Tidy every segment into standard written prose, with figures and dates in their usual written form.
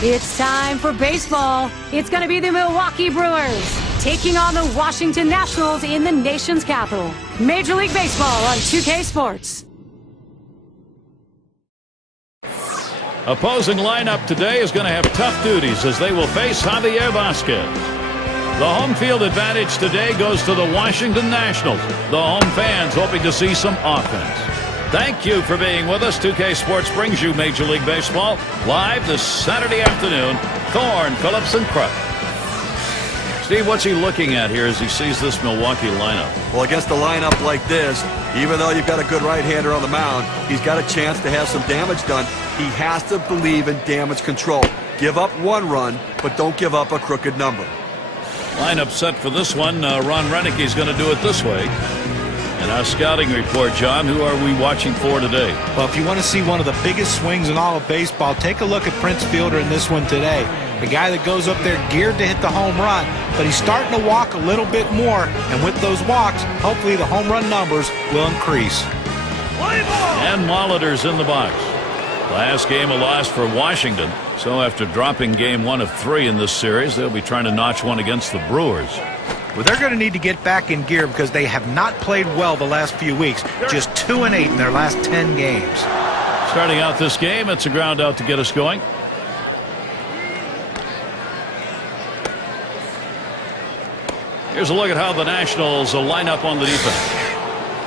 It's time for baseball. It's going to be the Milwaukee Brewers taking on the Washington Nationals in the nation's capital. Major League Baseball on 2K Sports. Opposing lineup today is going to have tough duties as they will face Javier Vasquez. The home field advantage today goes to the Washington Nationals. The home fans hoping to see some offense. Thank you for being with us. 2K Sports brings you Major League Baseball live this Saturday afternoon. Thorne, Phillips, and Kruk. Steve, what's he looking at here as he sees this Milwaukee lineup? Well, against a lineup like this, even though you've got a good right-hander on the mound, he's got a chance to have some damage done. He has to believe in damage control. Give up one run, but don't give up a crooked number. Lineup set for this one. Ron Renicke's going to do it this way. And our scouting report, John, who are we watching for today? Well, if you want to see one of the biggest swings in all of baseball, take a look at Prince Fielder in this one today. The guy that goes up there geared to hit the home run, but he's starting to walk a little bit more, and with those walks, hopefully the home run numbers will increase. And Molitor's in the box. Last game a loss for Washington, so after dropping game 1 of 3 in this series, they'll be trying to notch one against the Brewers. Well, they're going to need to get back in gear because they have not played well the last few weeks. Just 2-8 in their last 10 games. Starting out this game, it's a ground out to get us going. Here's a look at how the Nationals line up on the defense.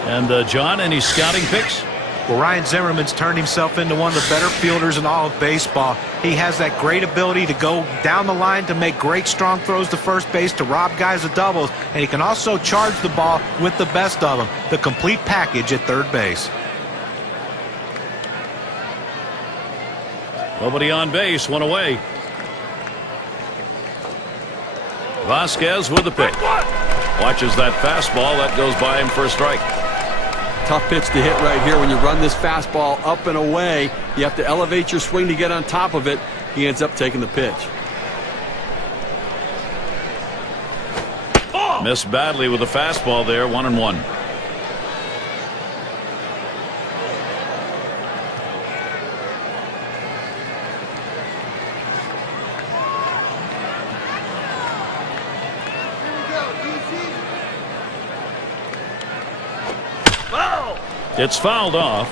And John, any scouting picks? Well, Ryan Zimmerman's turned himself into one of the better fielders in all of baseball. He has that great ability to go down the line to make great strong throws to first base, to rob guys of doubles, and he can also charge the ball with the best of them. The complete package at third base. Nobody on base, one away. Vasquez with the pitch. Watches that fastball. That goes by him for a strike. Tough pitch to hit right here when you run this fastball up and away. You have to elevate your swing to get on top of it. He ends up taking the pitch. Missed badly with the fastball there, 1-1. It's fouled off.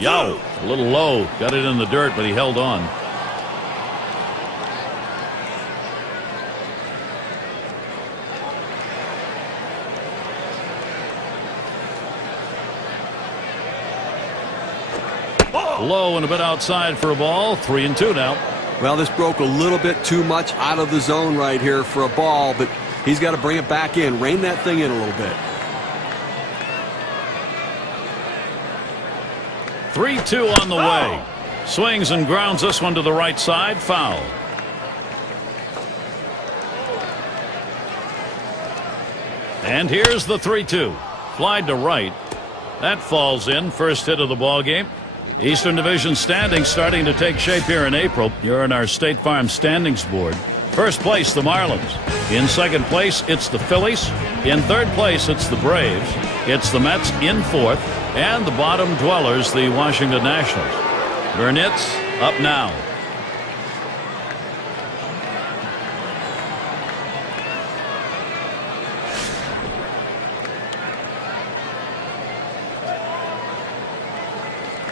Yo, a little low. Got it in the dirt, but he held on. Low and a bit outside for a ball. 3-2 now. Well, this broke a little bit too much out of the zone right here for a ball, but he's got to bring it back in, rein that thing in a little bit. 3-2 on the way. Swings and grounds this one to the right side. Foul. And here's the 3-2. Flied to right. That falls in. First hit of the ball game. Eastern Division standings starting to take shape here in April. You're in our State Farm standings board. First place, the Marlins. In second place, it's the Phillies. In third place, it's the Braves. It's the Mets in fourth. And the bottom dwellers, the Washington Nationals. Burnett's up now.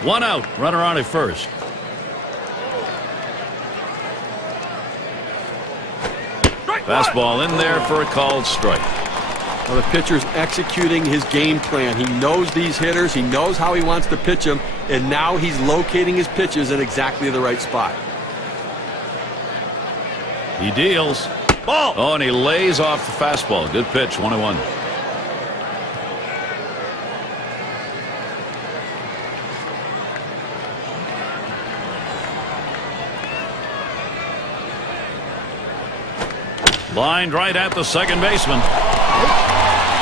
One out, runner on at first. Fastball in there for a called strike. Well, the pitcher's executing his game plan. He knows these hitters. He knows how he wants to pitch them. And now he's locating his pitches in exactly the right spot. He deals. Ball. Oh, and he lays off the fastball. Good pitch, 1-1. Lined right at the second baseman.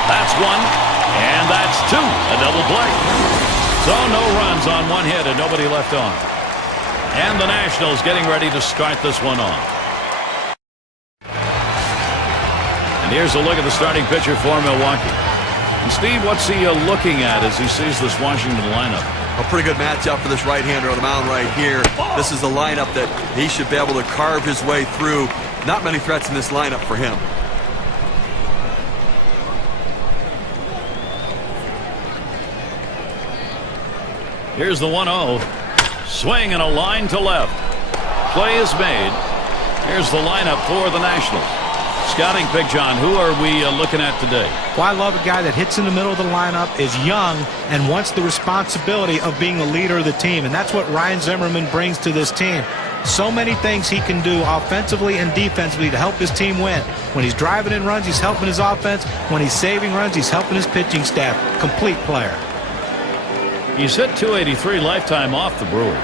That's one, and that's two. A double play. So no runs on one hit and nobody left on. And the Nationals getting ready to start this one off. And here's a look at the starting pitcher for Milwaukee. And Steve, what's he looking at as he sees this Washington lineup? A pretty good matchup for this right-hander on the mound right here. This is a lineup that he should be able to carve his way through. Not many threats in this lineup for him. Here's the 1-0. Swing and a line to left. Play is made. Here's the lineup for the Nationals. Scouting pick, John. Who are we looking at today? Well, I love a guy that hits in the middle of the lineup, is young, and wants the responsibility of being the leader of the team. And that's what Ryan Zimmerman brings to this team. So many things he can do offensively and defensively to help his team win. When he's driving in runs, he's helping his offense. When he's saving runs, he's helping his pitching staff. Complete player. He's hit .283 lifetime off the Brewers.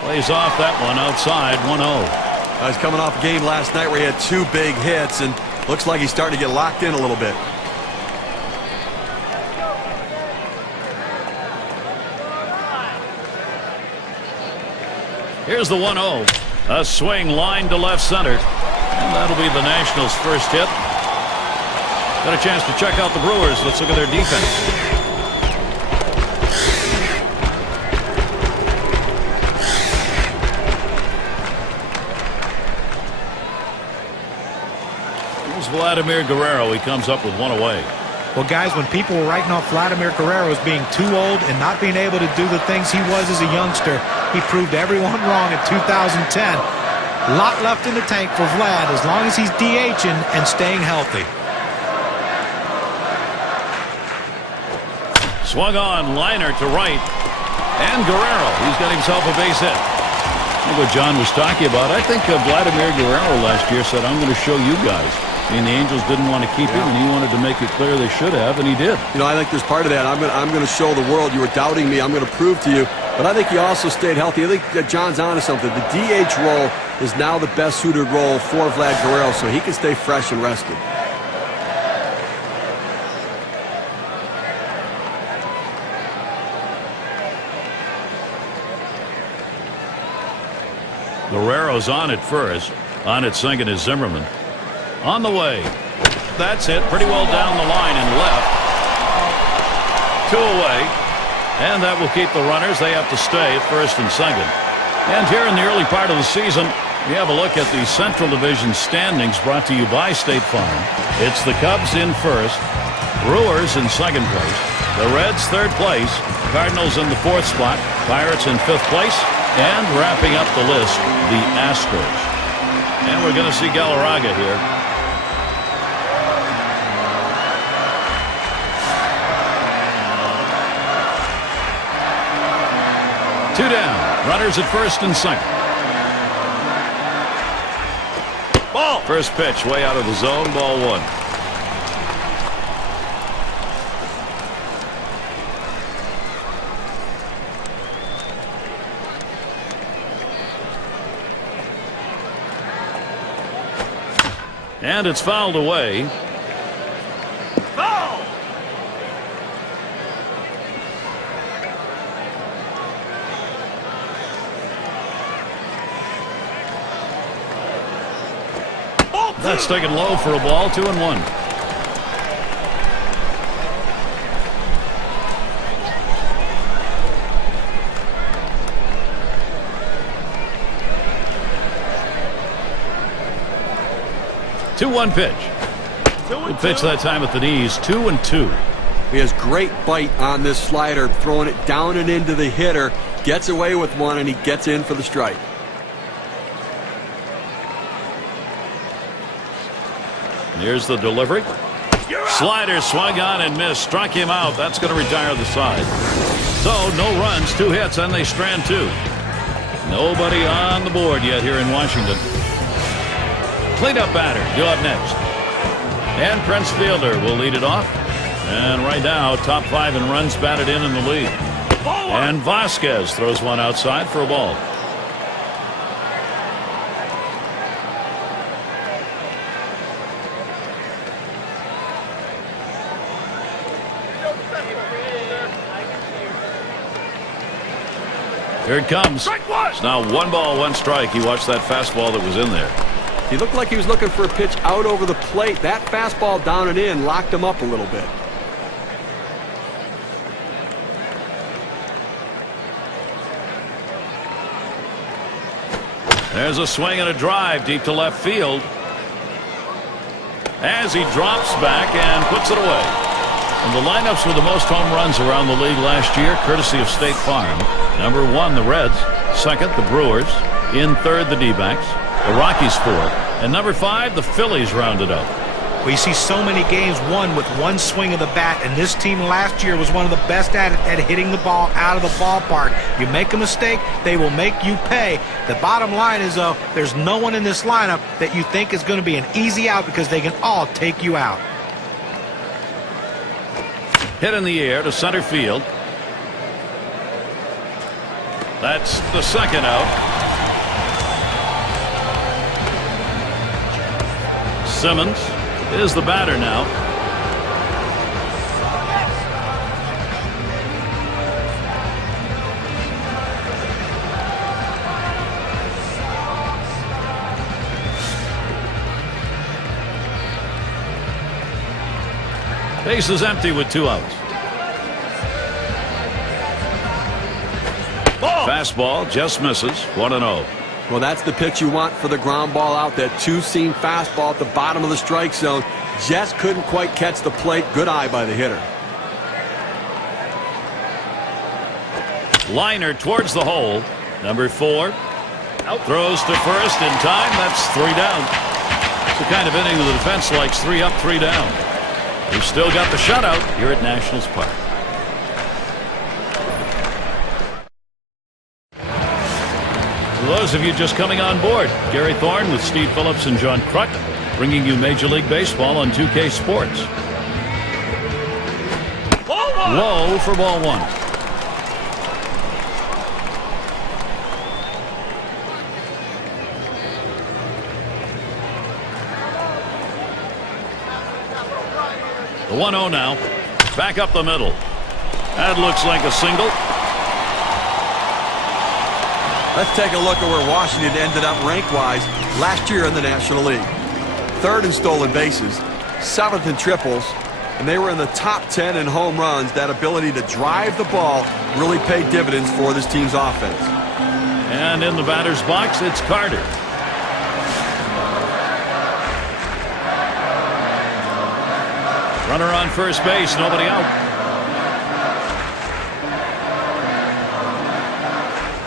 Plays off that one outside. 1-0. He's coming off a game last night where he had 2 big hits, and looks like he's starting to get locked in a little bit. Here's the 1-0. A swing line to left center. And that'll be the Nationals' first hit. Got a chance to check out the Brewers. Let's look at their defense. Here's Vladimir Guerrero. He comes up with one away. Well, guys, when people were writing off Vladimir Guerrero as being too old and not being able to do the things he was as a youngster, he proved everyone wrong in 2010. A lot left in the tank for Vlad as long as he's DHing and staying healthy. Swung on, liner to right. And Guerrero, he's got himself a base hit. I think what John was talking about, I think Vladimir Guerrero last year said, I'm going to show you guys. I mean, the Angels didn't want to keep him, and he wanted to make it clear they should have, and he did. You know, I think there's part of that. I'm going to show the world you were doubting me. I'm going to prove to you. But I think he also stayed healthy. I think that John's onto something. The DH role is now the best suited role for Vlad Guerrero, so he can stay fresh and rested. Guerrero's on at first. On at second is Zimmerman. On the way. That's it. Pretty well down the line and left. 2 away. And that will keep the runners. They have to stay at first and second. And here in the early part of the season, we have a look at the Central Division standings brought to you by State Farm. It's the Cubs in first. Brewers in second place. The Reds third place. Cardinals in the fourth spot. Pirates in fifth place. And wrapping up the list, the Astros. And we're going to see Galarraga here. Two down. Runners at first and second. Ball. First pitch way out of the zone. Ball 1. And it's fouled away. Foul! That's taken low for a ball. 2-1. Two-one pitch. Good pitch that time at the knees. 2-2. He has great bite on this slider, throwing it down and into the hitter. Gets away with one, and he gets in for the strike. Here's the delivery. Slider swung on and missed. Struck him out. That's going to retire the side. So no runs, 2 hits, and they strand 2. Nobody on the board yet here in Washington. Cleanup batter due up next. And Prince Fielder will lead it off. And right now, top 5 in runs batted in the lead. And Vasquez throws one outside for a ball. Here it comes. It's now 1 ball, 1 strike. He watched that fastball that was in there. He looked like he was looking for a pitch out over the plate. That fastball down and in locked him up a little bit. There's a swing and a drive deep to left field. As he drops back and puts it away. And the lineups with the most home runs around the league last year, courtesy of State Farm. Number 1, the Reds. 2nd, the Brewers. In 3rd, the D-backs. The Rockies 4th. And number 5, the Phillies rounded up. Well, you see so many games won with one swing of the bat, and this team last year was one of the best at hitting the ball out of the ballpark. You make a mistake, they will make you pay. The bottom line is, though, there's no one in this lineup that you think is going to be an easy out because they can all take you out. Hit in the air to center field. That's the 2nd out. Simmons is the batter now. Base is empty with 2 outs. Fastball just misses. 1-0. Well, that's the pitch you want for the ground ball out. That 2-seam fastball at the bottom of the strike zone. Just couldn't quite catch the plate. Good eye by the hitter. Liner towards the hole. Number 4. Out. Throws to first in time. That's 3 down. It's the kind of inning the defense likes. 3 up, 3 down. We've still got the shutout here at Nationals Park. For those of you just coming on board, Gary Thorne with Steve Phillips and John Kruk bringing you Major League Baseball on 2K Sports. Low for ball 1. The 1-0 now. Back up the middle. That looks like a single. Let's take a look at where Washington ended up rank-wise last year in the National League. 3rd in stolen bases, 7th in triples, and they were in the top 10 in home runs. That ability to drive the ball really paid dividends for this team's offense. And in the batter's box, it's Carter. Runner on first base, nobody out.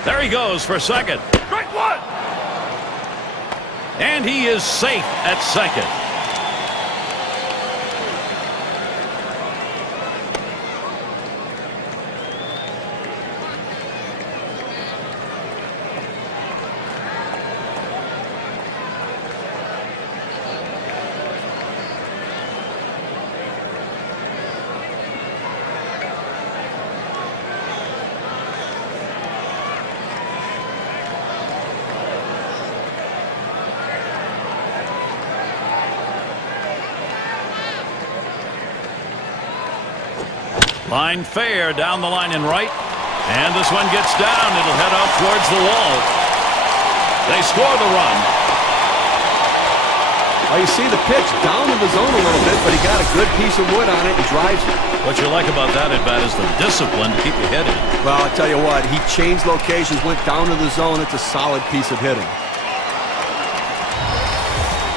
There he goes for second. Strike 1. And he is safe at second. Line fair down the line and right. And this one gets down. It'll head out towards the wall. They score the run. Well, you see the pitch down in the zone a little bit, but he got a good piece of wood on it and drives it. What you like about that at bat is the discipline to keep your head in. Well, I'll tell you what, he changed locations, went down to the zone. It's a solid piece of hitting.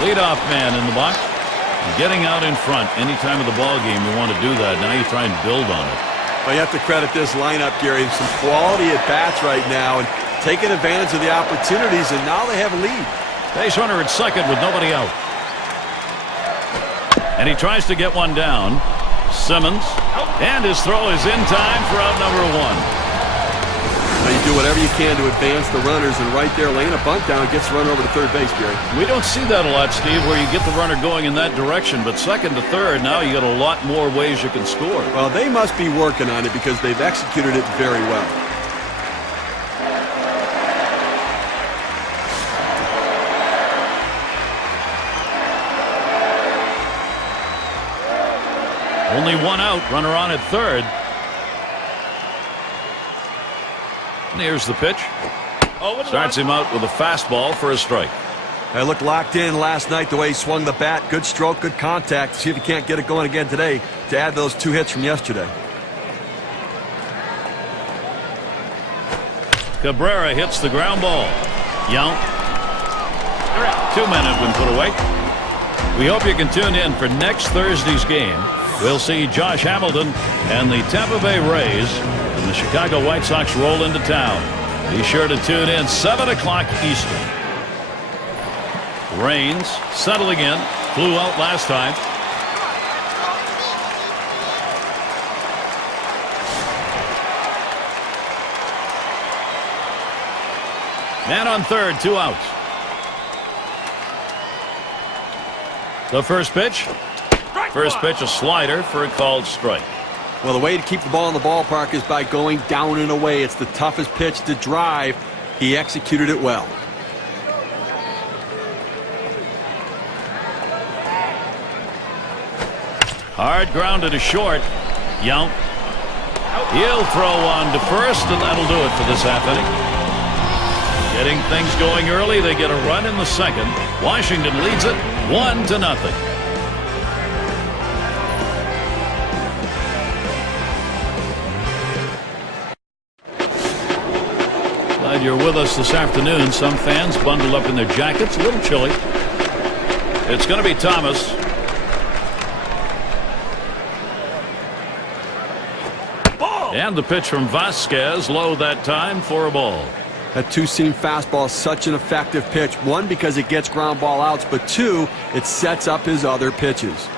Leadoff man in the box. Getting out in front any time of the ball game, you want to do that. Now you try and build on it. Well, you have to credit this lineup, Gary. Some quality at bats right now and taking advantage of the opportunities, and now they have a lead. Base runner at second with nobody out. And he tries to get one down. Simmons. And his throw is in time for out number 1. Now you do whatever you can to advance the runners, and right there, laying a bunt down, gets the runner over to third base, Gary. We don't see that a lot, Steve, where you get the runner going in that direction, but second to third, now you got a lot more ways you can score. Well, they must be working on it because they've executed it very well. Only 1 out, runner on at third. And here's the pitch. Starts him out with a fastball for a strike. I looked locked in last night the way he swung the bat. Good stroke, good contact. See if he can't get it going again today to add those 2 hits from yesterday. Cabrera hits the ground ball. Yount. 2 men have been put away. We hope you can tune in for next Thursday's game. We'll see Josh Hamilton and the Tampa Bay Rays and the Chicago White Sox roll into town. Be sure to tune in 7 o'clock Eastern. Rains settling in. Flew out last time. Man on third, 2 outs. The first pitch. First pitch, a slider for a called strike. Well, the way to keep the ball in the ballpark is by going down and away. It's the toughest pitch to drive. He executed it well. Hard grounded to short. Yount. He'll throw on to first, and that'll do it for this half inning. Getting things going early, they get a run in the second. Washington leads it 1-0. Glad you're with us this afternoon. Some fans bundled up in their jackets, a little chilly. It's going to be Thomas. And the pitch from Vasquez, low that time for a ball. That 2-seam fastball is such an effective pitch. 1, because it gets ground ball outs, but 2, it sets up his other pitches.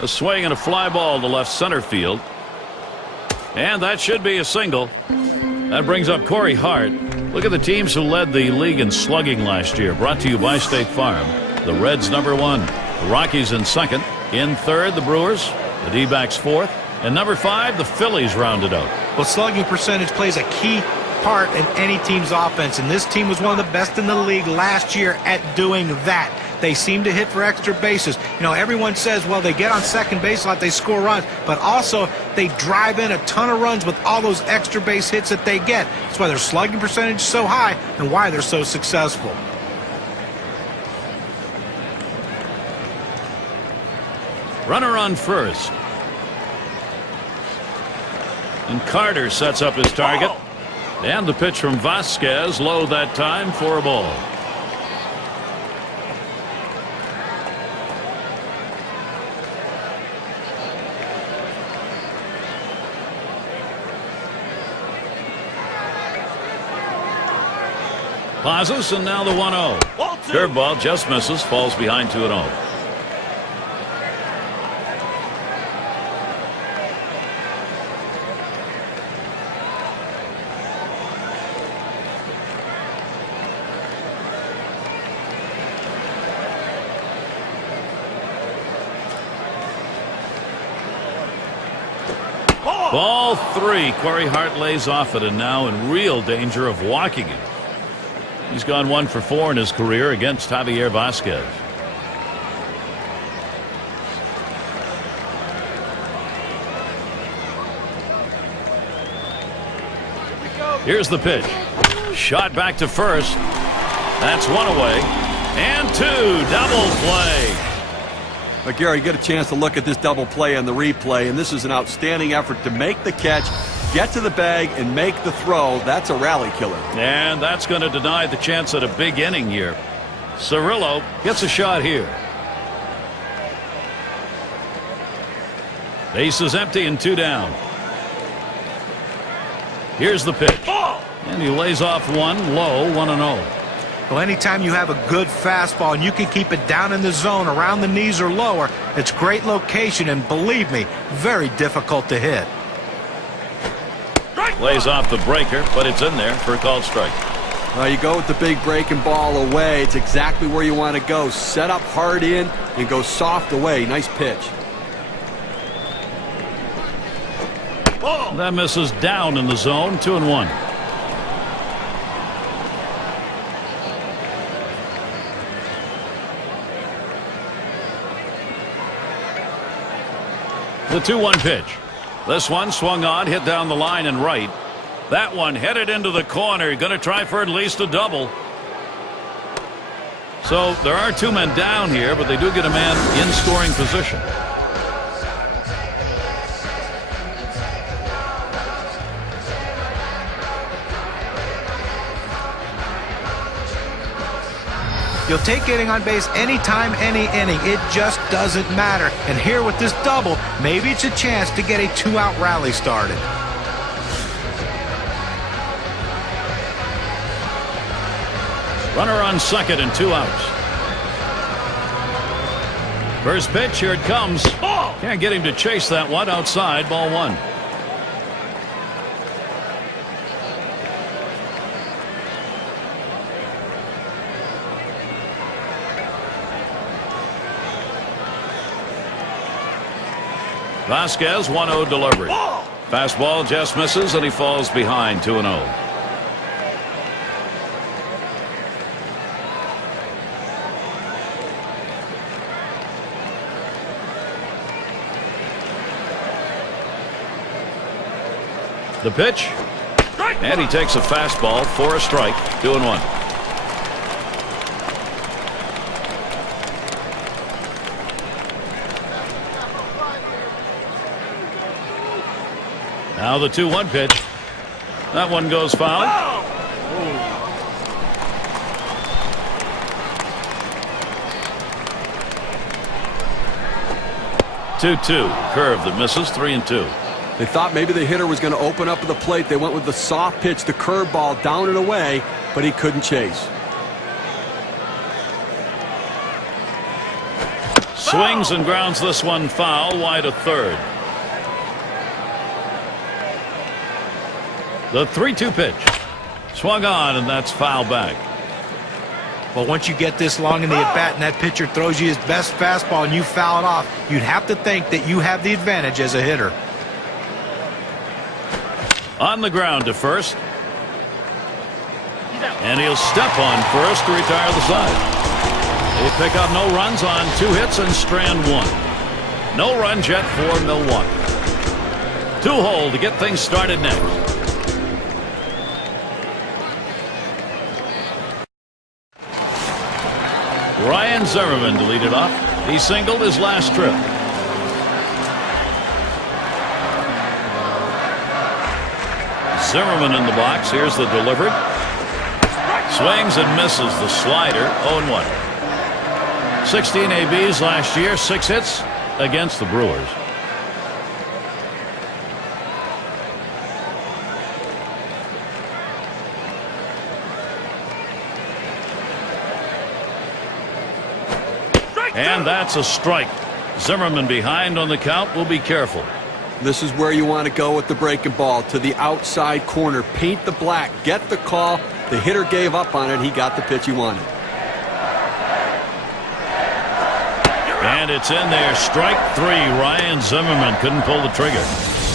A swing and a fly ball to left center field. And that should be a single. That brings up Corey Hart. Look at the teams who led the league in slugging last year. Brought to you by State Farm. The Reds #1. The Rockies in second. In third, the Brewers. The D-backs fourth. And number 5, the Phillies rounded out. Well, slugging percentage plays a key part in any team's offense, and this team was one of the best in the league last year at doing that. They seem to hit for extra bases. You know, everyone says, well, they get on second base a lot, they score runs, but also they drive in a ton of runs with all those extra base hits that they get. That's why their slugging percentage is so high and why they're so successful. Runner on first. And Carter sets up his target. And the pitch from Vasquez, low that time for a ball. Pauses, and now the 1-0. Curveball just misses, falls behind 2-0. Ball 3. Corey Hart lays off it, and now in real danger of walking him. He's gone 1 for 4 in his career against Javier Vasquez. Here's the pitch. Shot back to first. That's 1 away. And 2. Double play. But Gary, you get a chance to look at this double play on the replay, and this is an outstanding effort to make the catch, get to the bag, and make the throw. That's a rally killer. And that's going to deny the chance at a big inning here. Cirillo gets a shot here. Base is empty and 2 down. Here's the pitch. And he lays off 1 low, 1-0. Well, anytime you have a good fastball and you can keep it down in the zone around the knees or lower, it's great location, and believe me, very difficult to hit. Lays off the breaker, but it's in there for a called strike. You go with the big breaking ball away. It's exactly where you want to go. Set up hard in and go soft away. Nice pitch. That misses down in the zone. 2-1. The 2-1 pitch. This one swung on, hit down the line and right. That one headed into the corner. Going to try for at least a double. So there are 2 men down here, but they do get a man in scoring position. You'll take getting on base anytime, any inning. It just doesn't matter. And here with this double, maybe it's a chance to get a 2-out rally started. Runner on second and 2 outs. First pitch, here it comes. Can't get him to chase that one. Outside, ball 1. Vasquez, 1-0 delivery. Fastball just misses, and he falls behind 2-0. The pitch, and he takes a fastball for a strike. 2-1. Now the 2-1 pitch. That one goes foul. 2-2. Curve that misses. 3-2. They thought maybe the hitter was going to open up at the plate. They went with the soft pitch, the curveball, down and away, but he couldn't chase. Swings and grounds this one foul, wide of third. The 3-2 pitch. Swung on, and that's foul back. Well, once you get this long in the at-bat and that pitcher throws you his best fastball and you foul it off, you'd have to think that you have the advantage as a hitter. On the ground to first. And he'll step on first to retire the side. They pick up no runs on 2 hits and strand 1. No runs yet for Milwaukee. 2-hole to get things started next. Ryan Zimmerman to lead it off. He singled his last trip. Zimmerman in the box. Here's the delivery. Swings and misses the slider. 0-1. 16 ABs last year. 6 hits against the Brewers. And that's a strike. Zimmerman behind on the count. Will be careful. This is where you want to go with the breaking ball, to the outside corner. Paint the black. Get the call. The hitter gave up on it. He got the pitch he wanted. And it's in there. Strike 3. Ryan Zimmerman couldn't pull the trigger.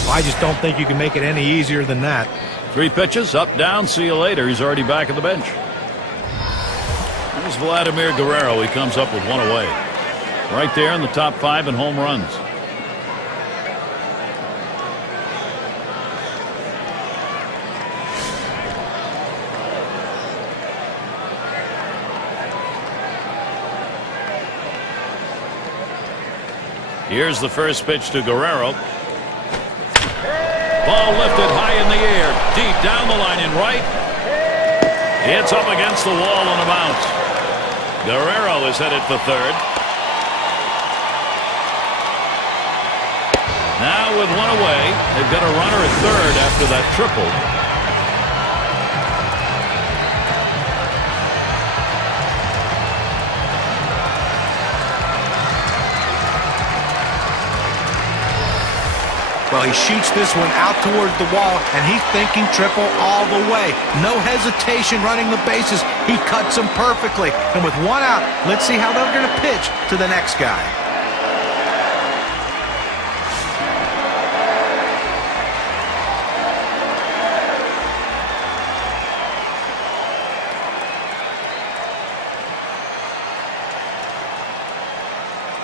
I just don't think you can make it any easier than that. 3 pitches. Up, down. See you later. He's already back at the bench. There's Vladimir Guerrero. He comes up with 1 away. Right there in the top 5 in home runs. Here's the first pitch to Guerrero. Ball lifted high in the air. Deep down the line in right. It's up against the wall on a bounce. Guerrero is headed for third. Now with 1 away, they've got a runner at third after that triple. Well, he shoots this one out towards the wall, and he's thinking triple all the way. No hesitation running the bases. He cuts them perfectly. And with 1 out, let's see how they're going to pitch to the next guy.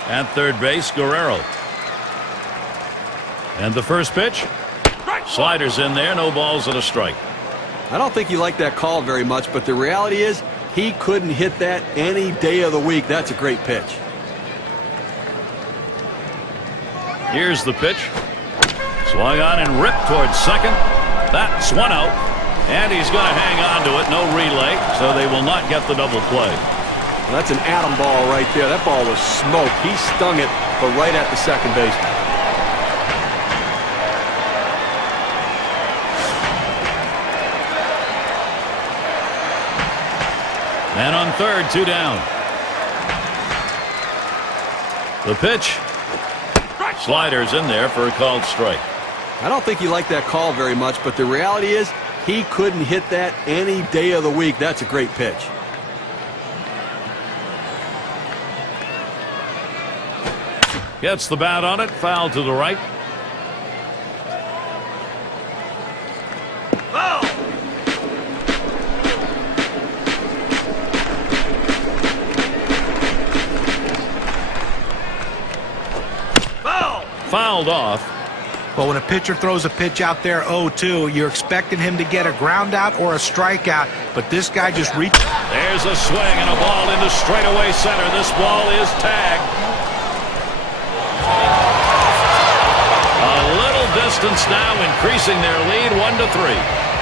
At third base, Guerrero. And the first pitch. Sliders in there, no balls and a strike. I don't think he liked that call very much, but the reality is he couldn't hit that any day of the week. That's a great pitch. Here's the pitch. Swung on and ripped towards second. That's one out. And he's going to hang on to it. No relay, so they will not get the double play. Well, that's an atom ball right there. That ball was smoke. He stung it, but right at the second baseman. Man on third, 2 down. The pitch. Sliders in there for a called strike. I don't think he liked that call very much, but the reality is he couldn't hit that any day of the week. That's a great pitch. Gets the bat on it, foul to the right. Fouled off. But when a pitcher throws a pitch out there 0-2, you're expecting him to get a ground out or a strikeout, but this guy just reached. There's a swing and a ball into straightaway center. This ball is tagged. A little distance now, increasing their lead 1-3.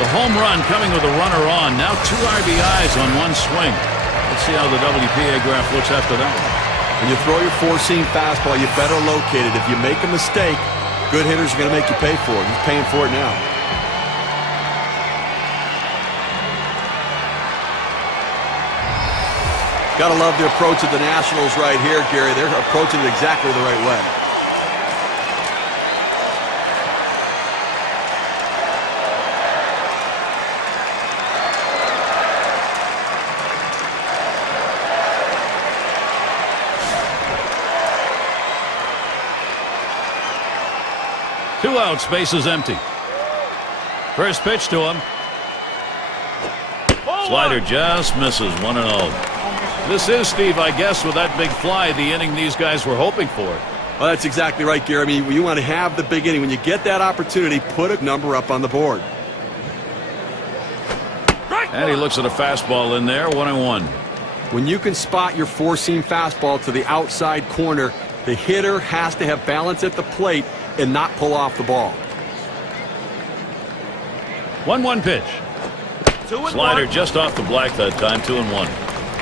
The home run coming with a runner on. Now 2 RBIs on 1 swing. Let's see how the WPA graph looks after that one. When you throw your four-seam fastball, you better locate it. If you make a mistake, good hitters are going to make you pay for it. He's paying for it now. Got to love the approach of the Nationals right here, Gary. They're approaching it exactly the right way. Two outs, bases empty. First pitch to him. Slider just misses, 1-0. This is, Steve, I guess, with that big fly, the inning these guys were hoping for. Well, that's exactly right, Gary. I mean, you want to have the big inning. When you get that opportunity, put a number up on the board. And he looks at a fastball in there, 1-1. When you can spot your four-seam fastball to the outside corner, the hitter has to have balance at the plate and not pull off the ball. 1-1 pitch. Slider just off the black that time, 2-1.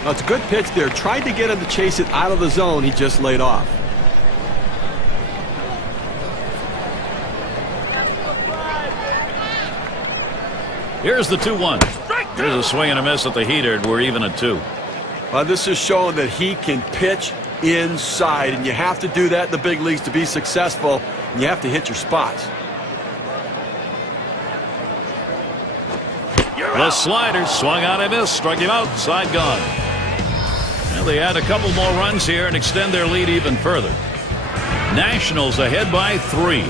Now, it's a good pitch there. Tried to get him to chase it out of the zone. He just laid off. Here's the 2-1. Here's a swing and a miss at the heater. We're even at 2. This is showing that he can pitch inside, and you have to do that in the big leagues to be successful. And you have to hit your spots. The slider swung on and missed, struck him out, side gone. Well, they add a couple more runs here and extend their lead even further. Nationals ahead by 3.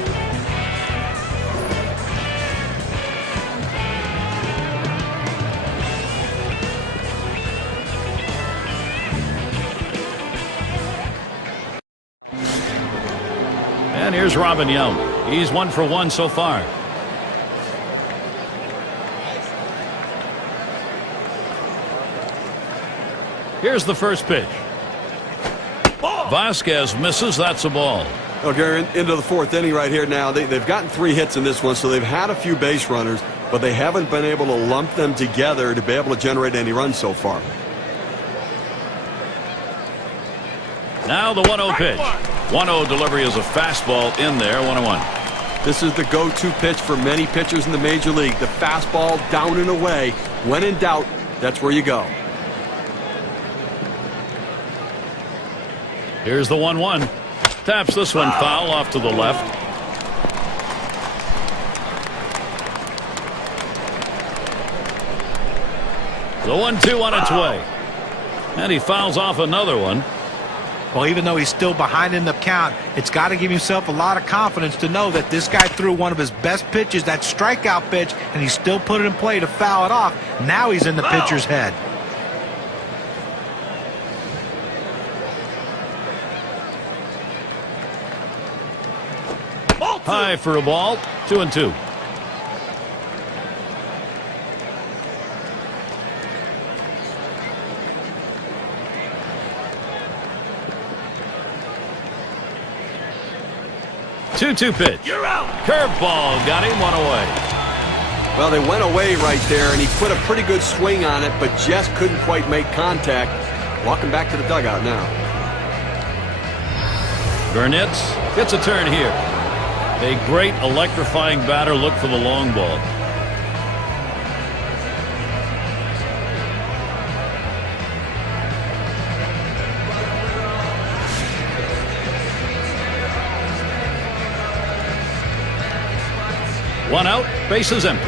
And here's Robin Young. He's 1 for 1 so far. Here's the first pitch. Vasquez misses. That's a ball. Okay, into the 4th inning right here now. They've gotten 3 hits in this one, so they've had a few base runners, but they haven't been able to lump them together to be able to generate any runs so far. Now the 1-0 pitch. 1-0 delivery is a fastball in there, 1-1. This is the go-to pitch for many pitchers in the major league. The fastball down and away. When in doubt, that's where you go. Here's the 1-1. Taps this one foul off to the left. The 1-2 on its way. And he fouls off another one. Well, even though he's still behind in the count, it's got to give himself a lot of confidence to know that this guy threw one of his best pitches, that strikeout pitch, and he still put it in play to foul it off. Now he's in the pitcher's head. High for a ball. 2-2. Two-two pitch. You're out. Curveball got him one away. Well, they went away right there, and he put a pretty good swing on it, but just couldn't quite make contact. Walking back to the dugout now. Burnett gets a turn here. A great electrifying batter. Look for the long ball. One out, bases empty.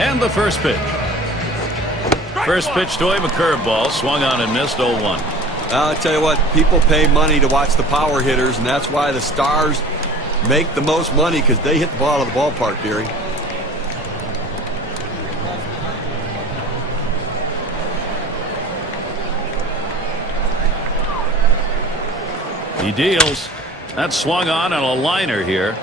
And the first pitch. First pitch to him, a curveball, swung on and missed. 0-1. I'll tell you what, people pay money to watch the power hitters, and that's why the stars make the most money, because they hit the ball out of the ballpark, Gary. He deals. That swung on a liner here.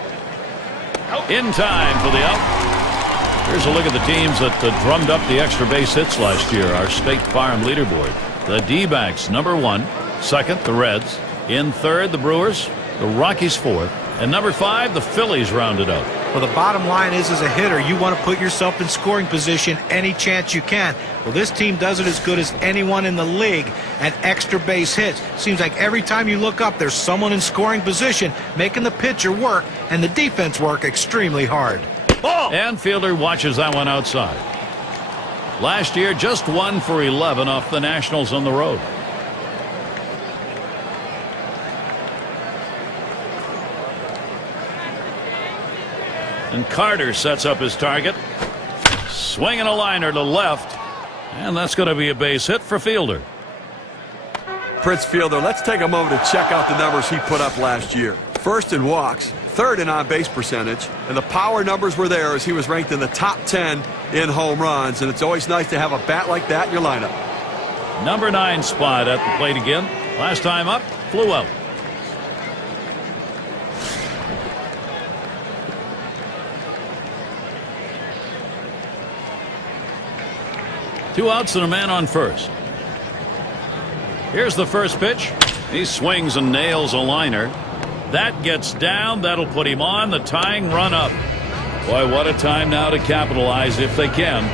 In time for the out. Here's a look at the teams that drummed up the extra base hits last year. Our State Farm leaderboard. The D-backs, number 1. Second, the Reds. In third, the Brewers. The Rockies, fourth. And number 5, the Phillies rounded out. Well, the bottom line is, as a hitter, you want to put yourself in scoring position any chance you can. Well, this team does it as good as anyone in the league at extra base hits. Seems like every time you look up, there's someone in scoring position making the pitcher work and the defense work extremely hard. Ball. And fielder watches that one outside. Last year, just 1 for 11 off the Nationals on the road. And Carter sets up his target. Swinging a liner to left. And that's going to be a base hit for Fielder. Prince Fielder, let's take a moment to check out the numbers he put up last year. First in walks, third in on-base percentage, and the power numbers were there as he was ranked in the top 10 in home runs, and it's always nice to have a bat like that in your lineup. Number 9 spot at the plate again. Last time up, flew out. Two outs and a man on first. Here's the first pitch. He swings and nails a liner. That gets down. That'll put him on the tying run up. Boy, what a time now to capitalize if they can.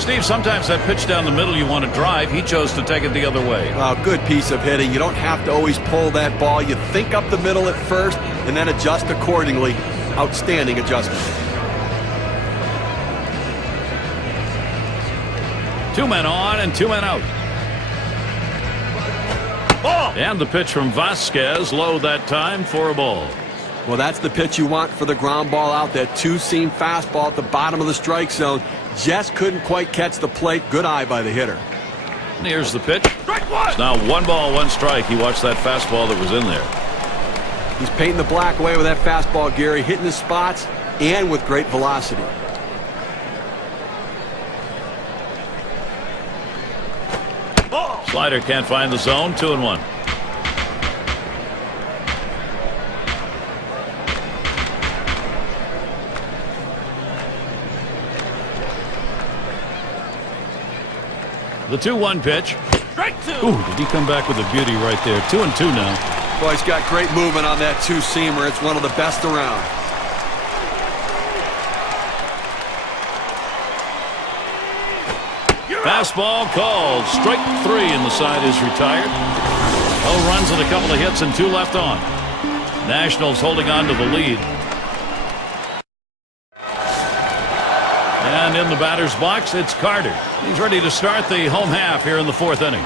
Steve, sometimes that pitch down the middle you want to drive. He chose to take it the other way. Well, good piece of hitting. You don't have to always pull that ball. You think up the middle at first and then adjust accordingly. Outstanding adjustment. 2 men on and 2 men out. Ball. And the pitch from Vasquez, low that time for a ball. Well, that's the pitch you want for the ground ball out. That two-seam fastball at the bottom of the strike zone. Just couldn't quite catch the plate. Good eye by the hitter. And here's the pitch. It's now 1 ball, 1 strike. He watched that fastball that was in there. He's painting the black away with that fastball, Gary. Hitting his spots and with great velocity. Slider can't find the zone. 2-1. The 2-1 pitch. Strike 2. Ooh, did he come back with a beauty right there? 2-2 now. Boy, he's got great movement on that two-seamer. It's one of the best around. Fastball called. Strike 3, and the side is retired. 0 runs and a couple of hits and 2 left on. Nationals holding on to the lead. And in the batter's box, it's Carter. He's ready to start the home half here in the 4th inning.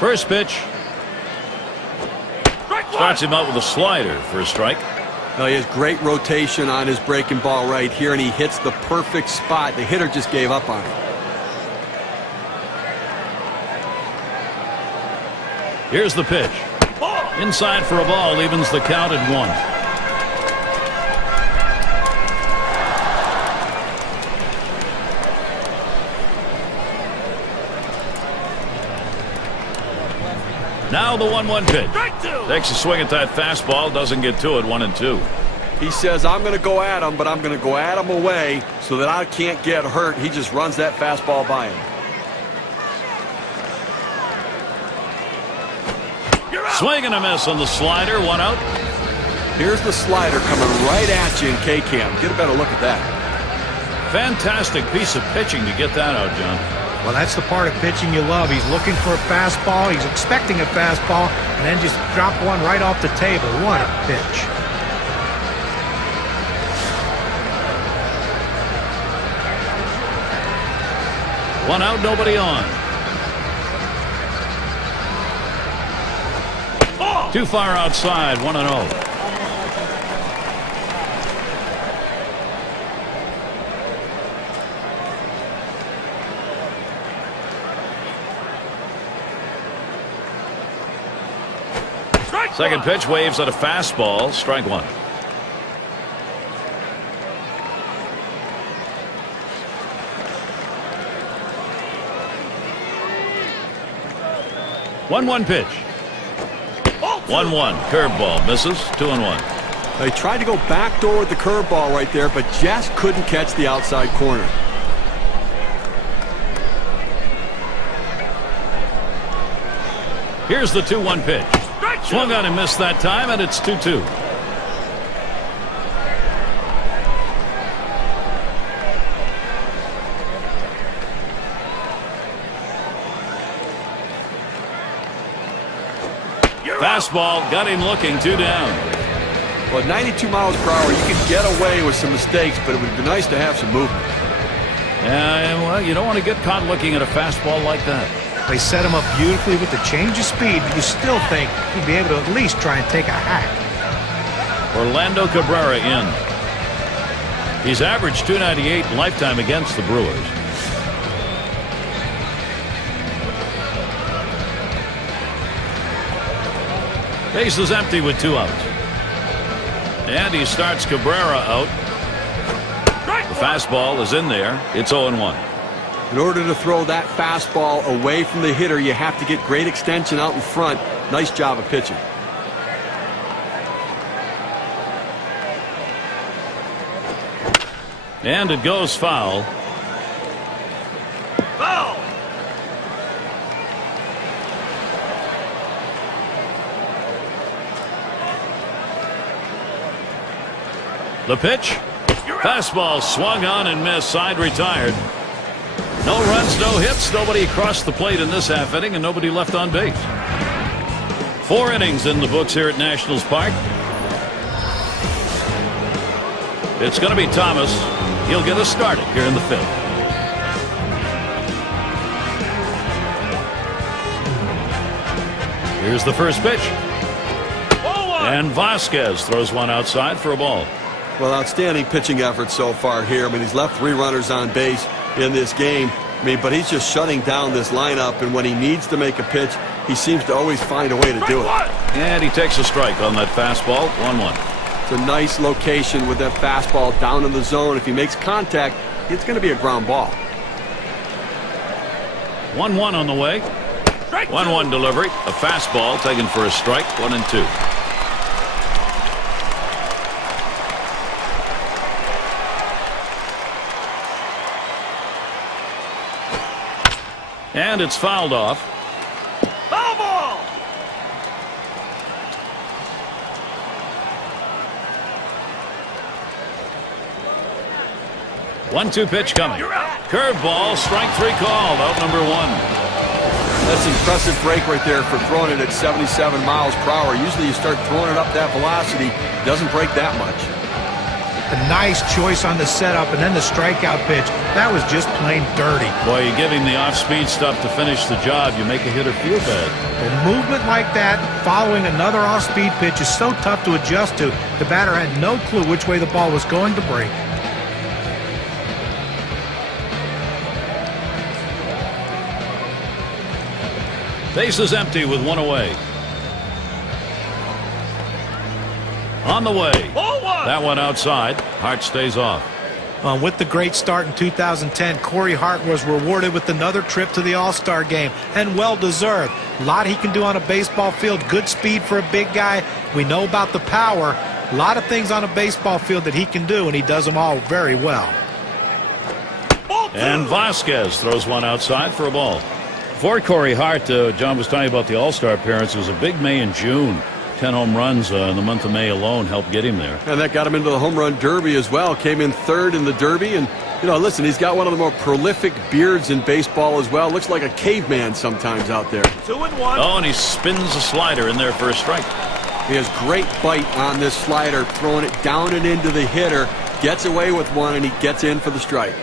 First pitch. Starts him out with a slider for a strike. Well, he has great rotation on his breaking ball right here, and he hits the perfect spot. The hitter just gave up on it. Here's the pitch. Inside for a ball, evens the count at 1. Now the 1-1 pitch. Takes a swing at that fastball, doesn't get to it. 1-2. He says, I'm going to go at him, but I'm going to go at him away so that I can't get hurt. He just runs that fastball by him. Swing and a miss on the slider. 1 out. Here's the slider coming right at you in K-Cam. Get a better look at that. Fantastic piece of pitching to get that out, John. Well, that's the part of pitching you love. He's looking for a fastball. He's expecting a fastball, and then just drop one right off the table. What a pitch. One out, nobody on. Too far outside. 1-0. Second pitch waves at a fastball. Strike 1. One pitch. 1-1. Curveball misses. 2-1. They tried to go backdoor with the curveball right there, but just couldn't catch the outside corner. Here's the 2-1 pitch. Swung on and missed that time, and it's 2-2. Fastball got him looking. 2 down. Well, at 92 miles per hour, you could get away with some mistakes, but it would be nice to have some movement. Yeah, well, you don't want to get caught looking at a fastball like that. They set him up beautifully with the change of speed, but you still think he'd be able to at least try and take a hack. Orlando Cabrera in. He's averaged .298 lifetime against the Brewers. Base is empty with 2 outs. And he starts Cabrera out. The fastball is in there. It's 0-1. In order to throw that fastball away from the hitter, you have to get great extension out in front. Nice job of pitching. And it goes foul. Foul! The pitch. Fastball swung on and missed. Side retired. No runs, no hits. Nobody crossed the plate in this half inning, and nobody left on base. 4 innings in the books here at Nationals Park. It's going to be Thomas. He'll get us started here in the 5th. Here's the first pitch. And Vasquez throws one outside for a ball. Well, outstanding pitching effort so far here. I mean, he's left 3 runners on base in this game. I mean, but he's just shutting down this lineup, and when he needs to make a pitch, he seems to always find a way to do it. And he takes a strike on that fastball. 1-1. It's a nice location with that fastball down in the zone. If he makes contact, it's going to be a ground ball. 1-1 on the way. 1-1 delivery. A fastball taken for a strike. 1-2. And it's fouled off. Foul ball! One-two pitch coming. Curveball, strike 3 called. Out number 1. That's an impressive break right there for throwing it at 77 miles per hour. Usually you start throwing it up that velocity, it doesn't break that much. A nice choice on the setup, and then the strikeout pitch. That was just plain dirty. Boy, you give him the off-speed stuff to finish the job. You make a hitter feel bad. A movement like that, following another off-speed pitch, is so tough to adjust to. The batter had no clue which way the ball was going to break. Base is empty with one away. On the way. That one outside. Hart stays off. With the great start in 2010, Corey Hart was rewarded with another trip to the All-Star game, and well-deserved. A lot he can do on a baseball field. Good speed for a big guy. We know about the power. A lot of things on a baseball field that he can do, and he does them all very well. And Vasquez throws one outside for a ball. For Corey Hart, John was telling you about the All-Star appearance. It was a big May and June. 10 home runs in the month of May alone helped get him there. And that got him into the home run derby as well. Came in third in the derby. And, you know, listen, he's got one of the more prolific beards in baseball as well. Looks like a caveman sometimes out there. 2-1. Oh, and he spins a slider in there for a strike. He has great bite on this slider, throwing it down and into the hitter. Gets away with one, and he gets in for the strike.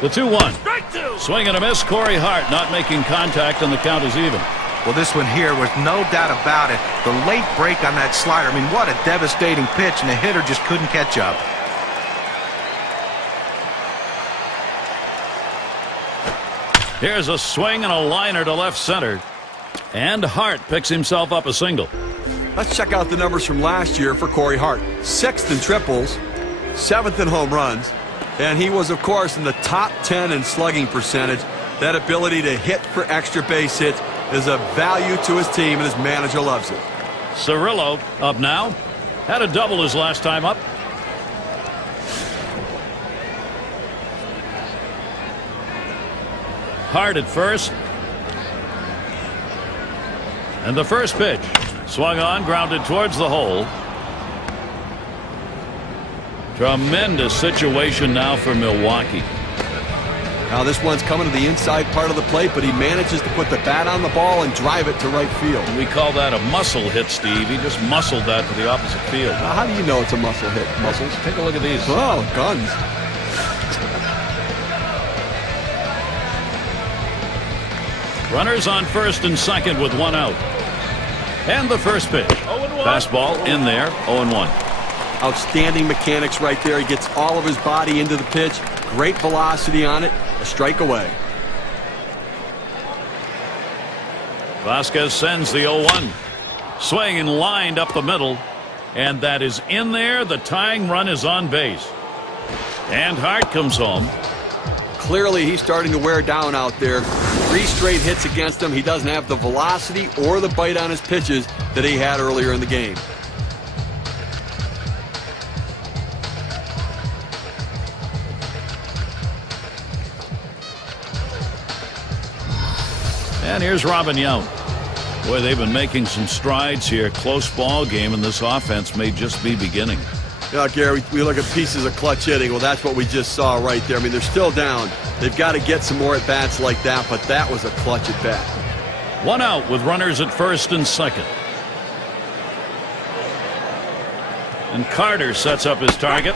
The 2-1. Swing and a miss. Corey Hart not making contact, and the count is even. Well, this one here was no doubt about it. The late break on that slider. I mean, what a devastating pitch, and the hitter just couldn't catch up. Here's a swing and a liner to left center. And Hart picks himself up a single. Let's check out the numbers from last year for Corey Hart. 6th in triples, 7th in home runs. And he was, of course, in the top 10 in slugging percentage. That ability to hit for extra base hits is a value to his team, and his manager loves it. Cirillo up now. Had a double his last time up. Hart at first. And the first pitch. Swung on, grounded towards the hole. Tremendous situation now for Milwaukee. Now this one's coming to the inside part of the plate, but he manages to put the bat on the ball and drive it to right field. We call that a muscle hit, Steve. He just muscled that to the opposite field. Now, how do you know it's a muscle hit? Muscles? Take a look at these. Oh, guns. Runners on first and second with one out. And the first pitch. Fastball in there, 0-1. Outstanding mechanics right there. He gets all of his body into the pitch. Great velocity on it. A strike away. Vasquez sends the 0-1. Swing and lined up the middle. And that is in there. The tying run is on base. And Hart comes home. Clearly he's starting to wear down out there. 3 straight hits against him. He doesn't have the velocity or the bite on his pitches that he had earlier in the game. And here's Robin Yount. Boy, they've been making some strides here. Close ball game, and this offense may just be beginning. Yeah, Gary, we look at pieces of clutch hitting. Well, that's what we just saw right there. I mean, they're still down. They've got to get some more at-bats like that, but that was a clutch at-bat. One out with runners at first and second. And Carter sets up his target.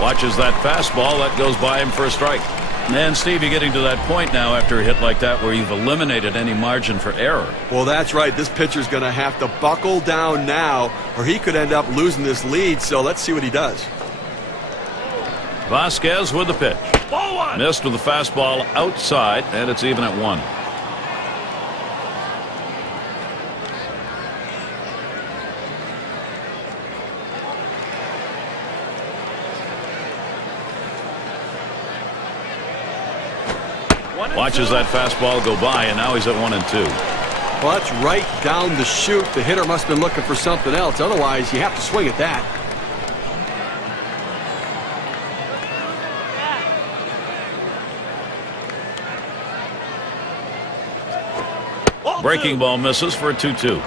Watches that fastball. That goes by him for a strike. And Steve, you're getting to that point now after a hit like that where you've eliminated any margin for error. Well, that's right. This pitcher's going to have to buckle down now, or he could end up losing this lead. So let's see what he does. Vasquez with the pitch. Missed with the fastball outside, and it's even at 1. Watches that fastball go by, and now he's at 1-2. Well, that's right down the chute. The hitter must have been looking for something else. Otherwise, you have to swing at that. Breaking ball misses for a 2-2.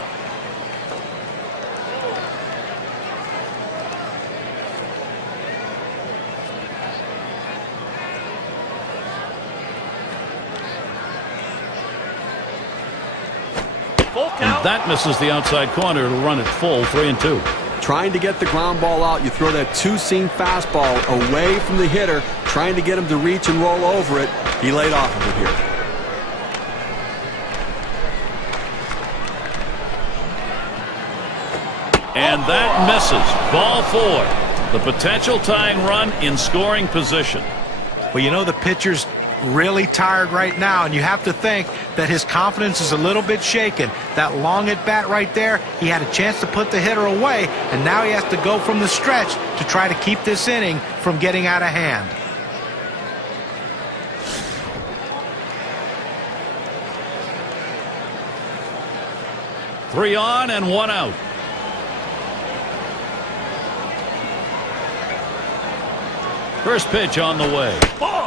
And that misses the outside corner to run it full, 3-2. Trying to get the ground ball out. You throw that two-seam fastball away from the hitter, trying to get him to reach and roll over it. He laid off of it here. And that misses. Ball 4. The potential tying run in scoring position. Well, you know, the pitcher's really tired right now, and you have to think that his confidence is a little bit shaken. That long at bat right there, he had a chance to put the hitter away, and now he has to go from the stretch to try to keep this inning from getting out of hand. Three on and 1 out. First pitch on the way.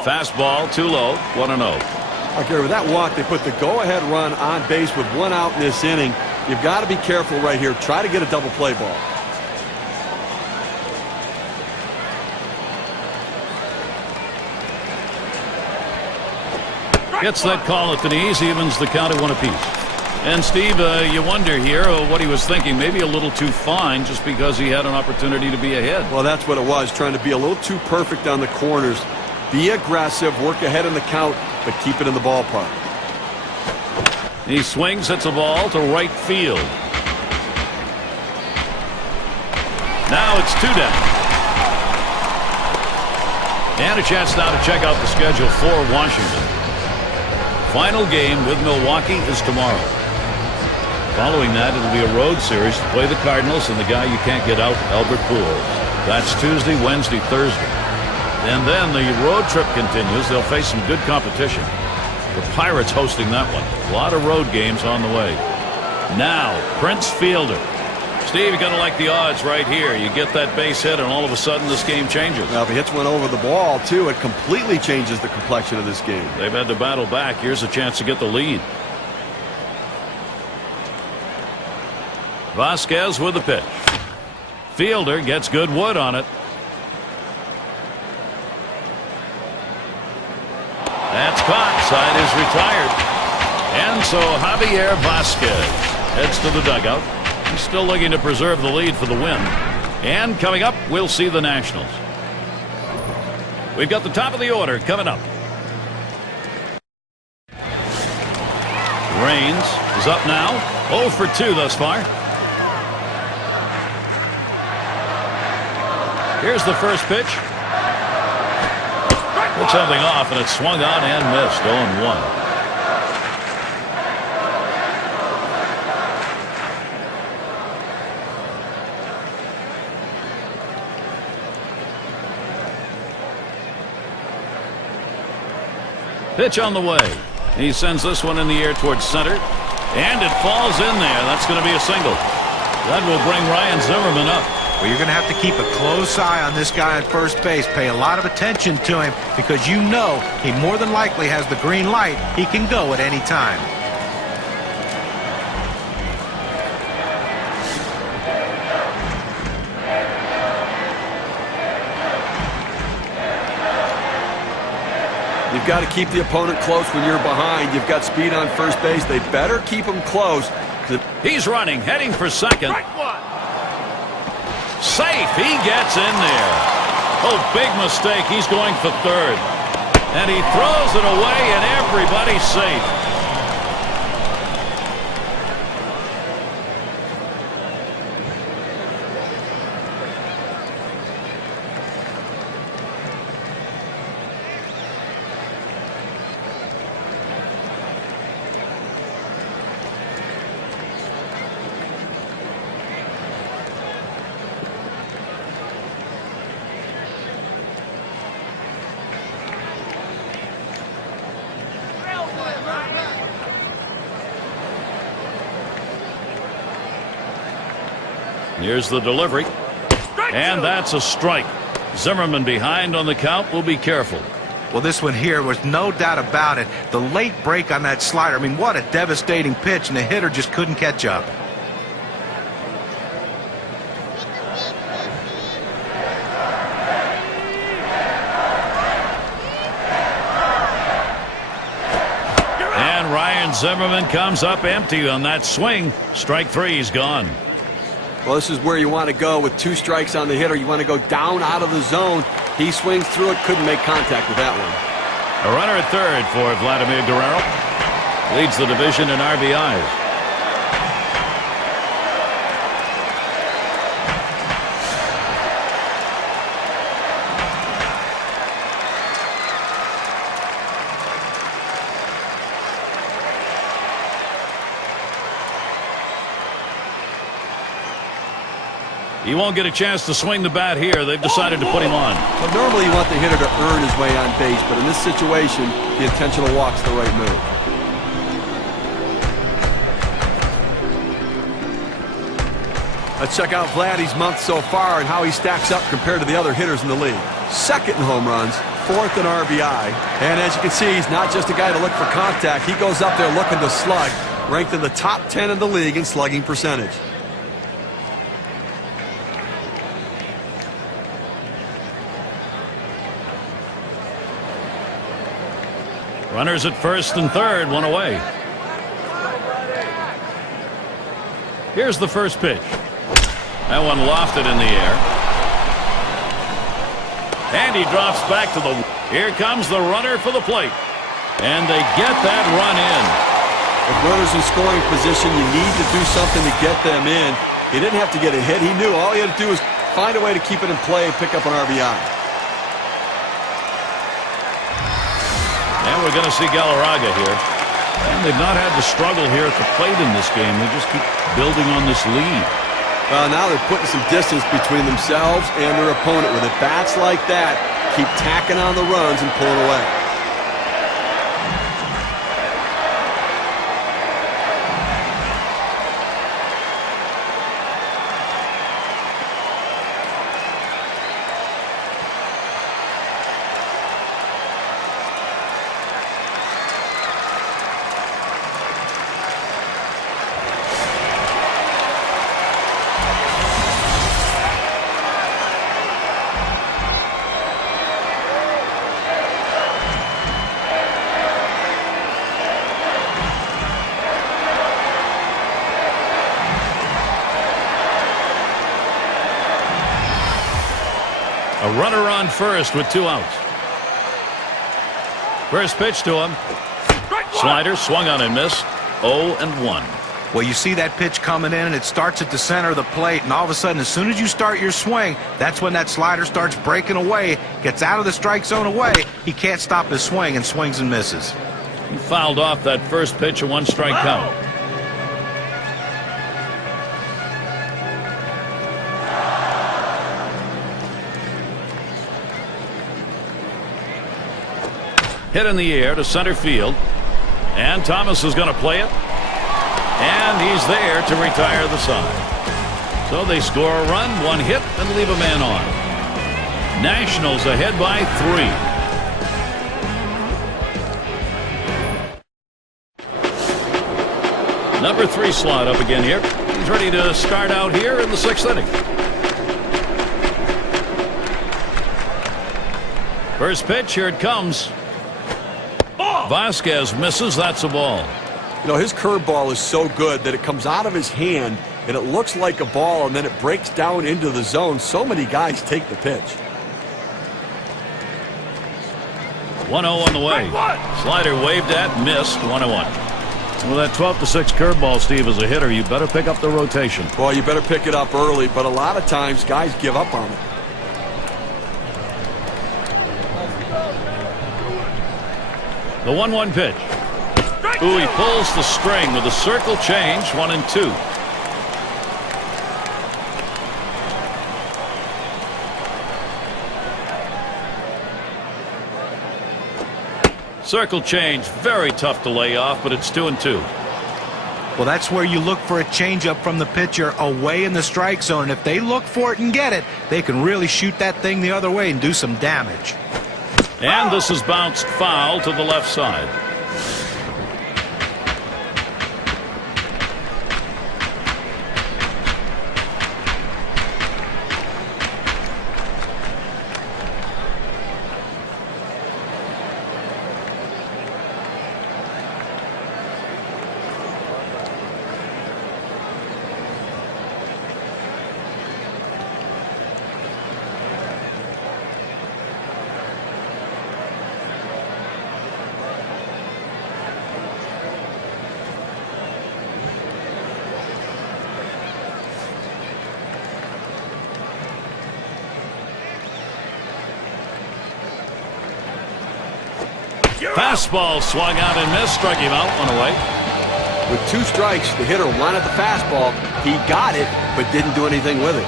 Fastball too low. 1-0. Okay, with that walk, they put the go-ahead run on base with 1 out in this inning. You've got to be careful right here. Try to get a double play ball. Gets that call at the knees. Evens the count at 1 apiece. And Steve, you wonder here what he was thinking. Maybe a little too fine just because he had an opportunity to be ahead. Well, that's what it was. Trying to be a little too perfect on the corners. Be aggressive, work ahead in the count, but keep it in the ballpark. He swings, hits a ball to right field. Now it's 2 down. And a chance now to check out the schedule for Washington. Final game with Milwaukee is tomorrow. Following that, it'll be a road series to play the Cardinals and the guy you can't get out, Albert Pujols. That's Tuesday, Wednesday, Thursday. And then the road trip continues. They'll face some good competition. The Pirates hosting that one. A lot of road games on the way. Now, Prince Fielder. Steve, you're going to like the odds right here. You get that base hit, and all of a sudden this game changes. Now, if he hits one over the ball, too, it completely changes the complexion of this game. They've had to battle back. Here's a chance to get the lead. Vasquez with the pitch. Fielder gets good wood on it. That's caught. Side is retired. And so Javier Vasquez heads to the dugout. He's still looking to preserve the lead for the win. And coming up, we'll see the Nationals. We've got the top of the order coming up. Raines is up now. 0 for 2 thus far. Here's the first pitch. Took something off, and it swung on and missed. 0-1. Pitch on the way. He sends this one in the air towards center, and it falls in there. That's going to be a single. That will bring Ryan Zimmerman up. Well, you're going to have to keep a close eye on this guy at first base. Pay a lot of attention to him because you know he more than likely has the green light. He can go at any time. You've got to keep the opponent close when you're behind. You've got speed on first base. They better keep him close. He's running, heading for second. Safe. He gets in there. Oh, big mistake. He's going for third. And he throws it away, and everybody's safe. Here's the delivery. And that's a strike. Zimmerman behind on the count. Will be careful. Well, this one here was no doubt about it. The late break on that slider. I mean, what a devastating pitch, and the hitter just couldn't catch up. And Ryan Zimmerman comes up empty on that swing. Strike 3. He's gone. Well, this is where you want to go with 2 strikes on the hitter. You want to go down out of the zone. He swings through it, couldn't make contact with that one. A runner at third for Vladimir Guerrero. Leads the division in RBIs. He won't get a chance to swing the bat here. They've decided to put him on. Well, normally you want the hitter to earn his way on base, but in this situation, the intentional walk's the right move. Let's check out Vladdy's month so far and how he stacks up compared to the other hitters in the league. Second in home runs, fourth in RBI, and as you can see, he's not just a guy to look for contact. He goes up there looking to slug, ranked in the top 10 in the league in slugging percentage. Runners at first and third, one away. Here's the first pitch. That one lofted in the air. And he drops back to the... Here comes the runner for the plate. And they get that run in. If runners in scoring position, you need to do something to get them in. He didn't have to get a hit. He knew all he had to do was find a way to keep it in play and pick up an RBI. And we're going to see Galarraga here. And they've not had the struggle here at the plate in this game. They just keep building on this lead. Well, now they're putting some distance between themselves and their opponent. With at bats like that, keep tacking on the runs and pulling away. A runner on first with 2 outs. First pitch to him. Slider swung on and missed. 0-1. Well, you see that pitch coming in, and it starts at the center of the plate, and all of a sudden, as soon as you start your swing, that's when that slider starts breaking away, gets out of the strike zone away. He can't stop his swing and swings and misses. He fouled off that first pitch, a 1-strike count. Hit in the air to center field. And Thomas is going to play it. And he's there to retire the side. So they score a run, 1 hit, and leave a man on. Nationals ahead by 3. Number 3 slot up again here. He's ready to start out here in the 6th inning. First pitch, here it comes. Vasquez misses. That's a ball. You know, his curveball is so good that it comes out of his hand and it looks like a ball and then it breaks down into the zone. So many guys take the pitch. 1-0 on the way. Slider waved at, missed. 1-1. Well, that 12-6 curveball, Steve, as a hitter, you better pick up the rotation. Well, you better pick it up early, but a lot of times guys give up on it. The 1-1 pitch. Ooh, he pulls the string with a circle change, 1-2. Circle change, very tough to lay off, but it's 2-2. Well, that's where you look for a changeup from the pitcher away in the strike zone. And if they look for it and get it, they can really shoot that thing the other way and do some damage. And this is bounced foul to the left side. Fastball swung out and missed, struck him out, 1 away. With 2 strikes, the hitter wanted the fastball. He got it, but didn't do anything with it.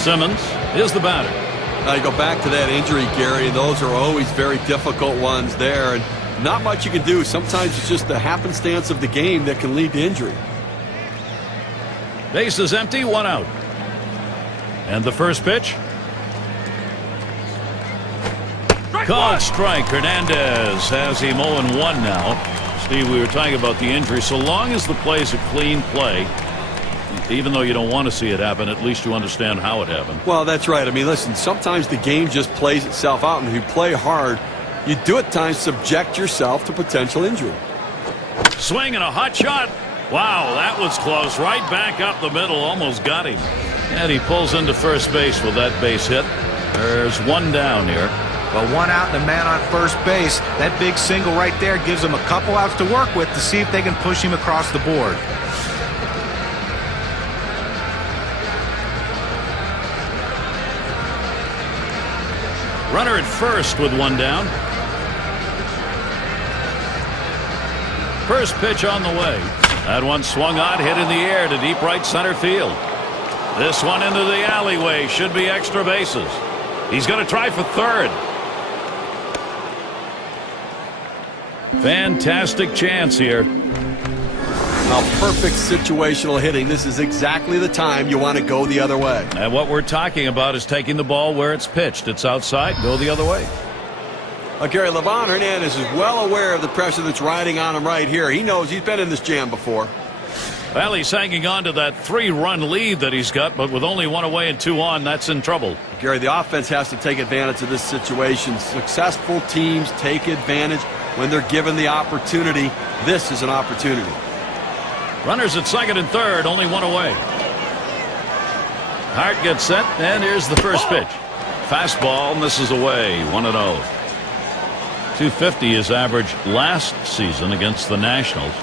Simmons is the batter. Now you go back to that injury, Gary, and those are always very difficult ones there. And not much you can do. Sometimes it's just the happenstance of the game that can lead to injury. Base is empty, 1 out. And the first pitch. Called strike. Hernandez has him 0-1 now. Steve, we were talking about the injury. So long as the play's a clean play, even though you don't want to see it happen, at least you understand how it happened. Well, that's right. I mean, listen, sometimes the game just plays itself out, and if you play hard, you do at times subject yourself to potential injury. Swing and a hot shot. Wow, that was close. Right back up the middle. Almost got him. And he pulls into first base with that base hit. There's 1 down here. Well, 1 out and a man on first base. That big single right there gives them a couple outs to work with to see if they can push him across the board. Runner at first with 1 down. First pitch on the way. That one swung on, hit in the air to deep right center field. This one into the alleyway. Should be extra bases. He's going to try for third. Fantastic chance here. Now, perfect situational hitting. This is exactly the time you want to go the other way. And what we're talking about is taking the ball where it's pitched. It's outside. Go the other way. Gary, Livan Hernandez is well aware of the pressure that's riding on him right here. He knows he's been in this jam before. Well, he's hanging on to that 3-run lead that he's got, but with only 1 away and 2 on, that's in trouble. Gary, the offense has to take advantage of this situation. Successful teams take advantage when they're given the opportunity. This is an opportunity. Runners at second and third, only 1 away. Hart gets set, and here's the first pitch. Fastball, misses away, 1-0. 250 is average last season against the Nationals.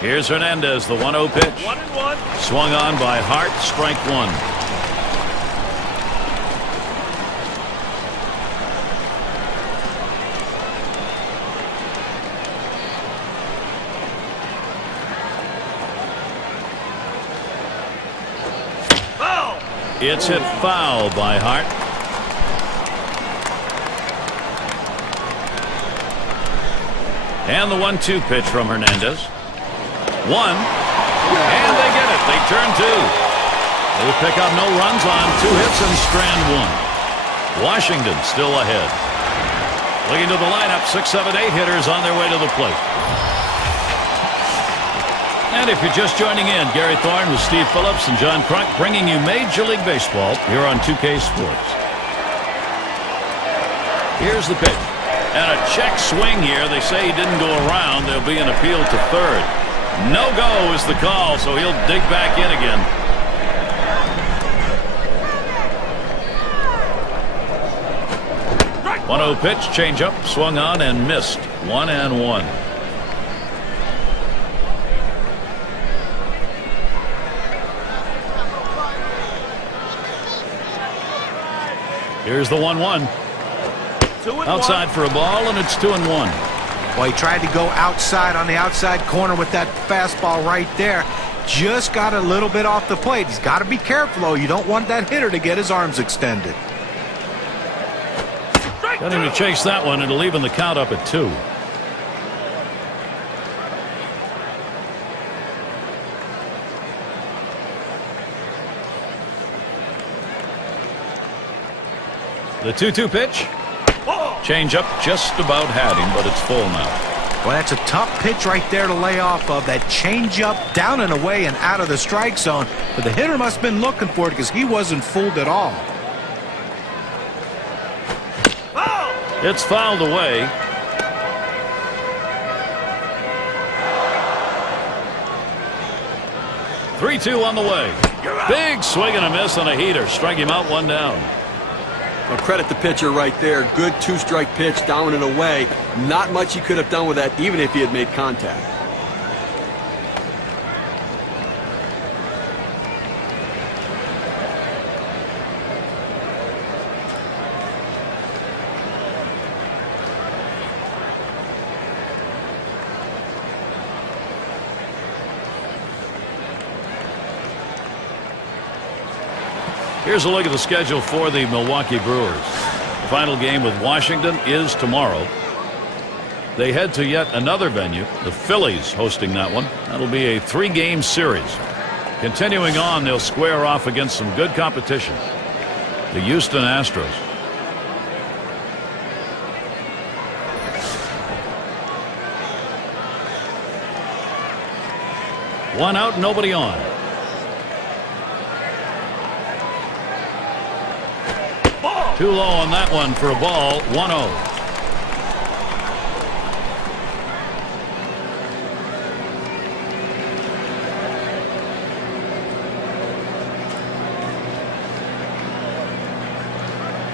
Here's Hernandez, the 1-0 pitch. 1-1. Swung on by Hart, strike 1. It's hit foul by Hart. And the 1-2 pitch from Hernandez. 1. And they get it. They turn 2. They pick up no runs on 2 hits and strand 1. Washington still ahead. Looking to the lineup, 6, 7, 8 hitters on their way to the plate. And if you're just joining in, Gary Thorne with Steve Phillips and John Crunk bringing you Major League Baseball here on 2K Sports. Here's the pitch. And a check swing here. They say he didn't go around. There'll be an appeal to third. No go is the call, so he'll dig back in again. Right. 1-0 pitch, changeup, swung on and missed. 1-1. Here's the 1-1. Outside for a ball, and it's 2-1. Well, he tried to go outside on the outside corner with that fastball right there. Just got a little bit off the plate. He's got to be careful, though. You don't want that hitter to get his arms extended. Got him to chase that one. It'll even the count up at 2. The 2-2 pitch. Changeup just about had him, but it's full now. Well, that's a tough pitch right there to lay off of. That changeup down and away and out of the strike zone. But the hitter must have been looking for it because he wasn't fooled at all. It's fouled away. Three-2 on the way. Big swing and a miss on a heater. Strike him out, 1 down. Well, credit the pitcher right there. Good 2-strike pitch down and away. Not much he could have done with that, even if he had made contact. Here's a look at the schedule for the Milwaukee Brewers. The final game with Washington is tomorrow. They head to yet another venue, the Phillies hosting that one. That'll be a 3-game series. Continuing on, they'll square off against some good competition. The Houston Astros. One out, nobody on. Too low on that one for a ball. 1-0.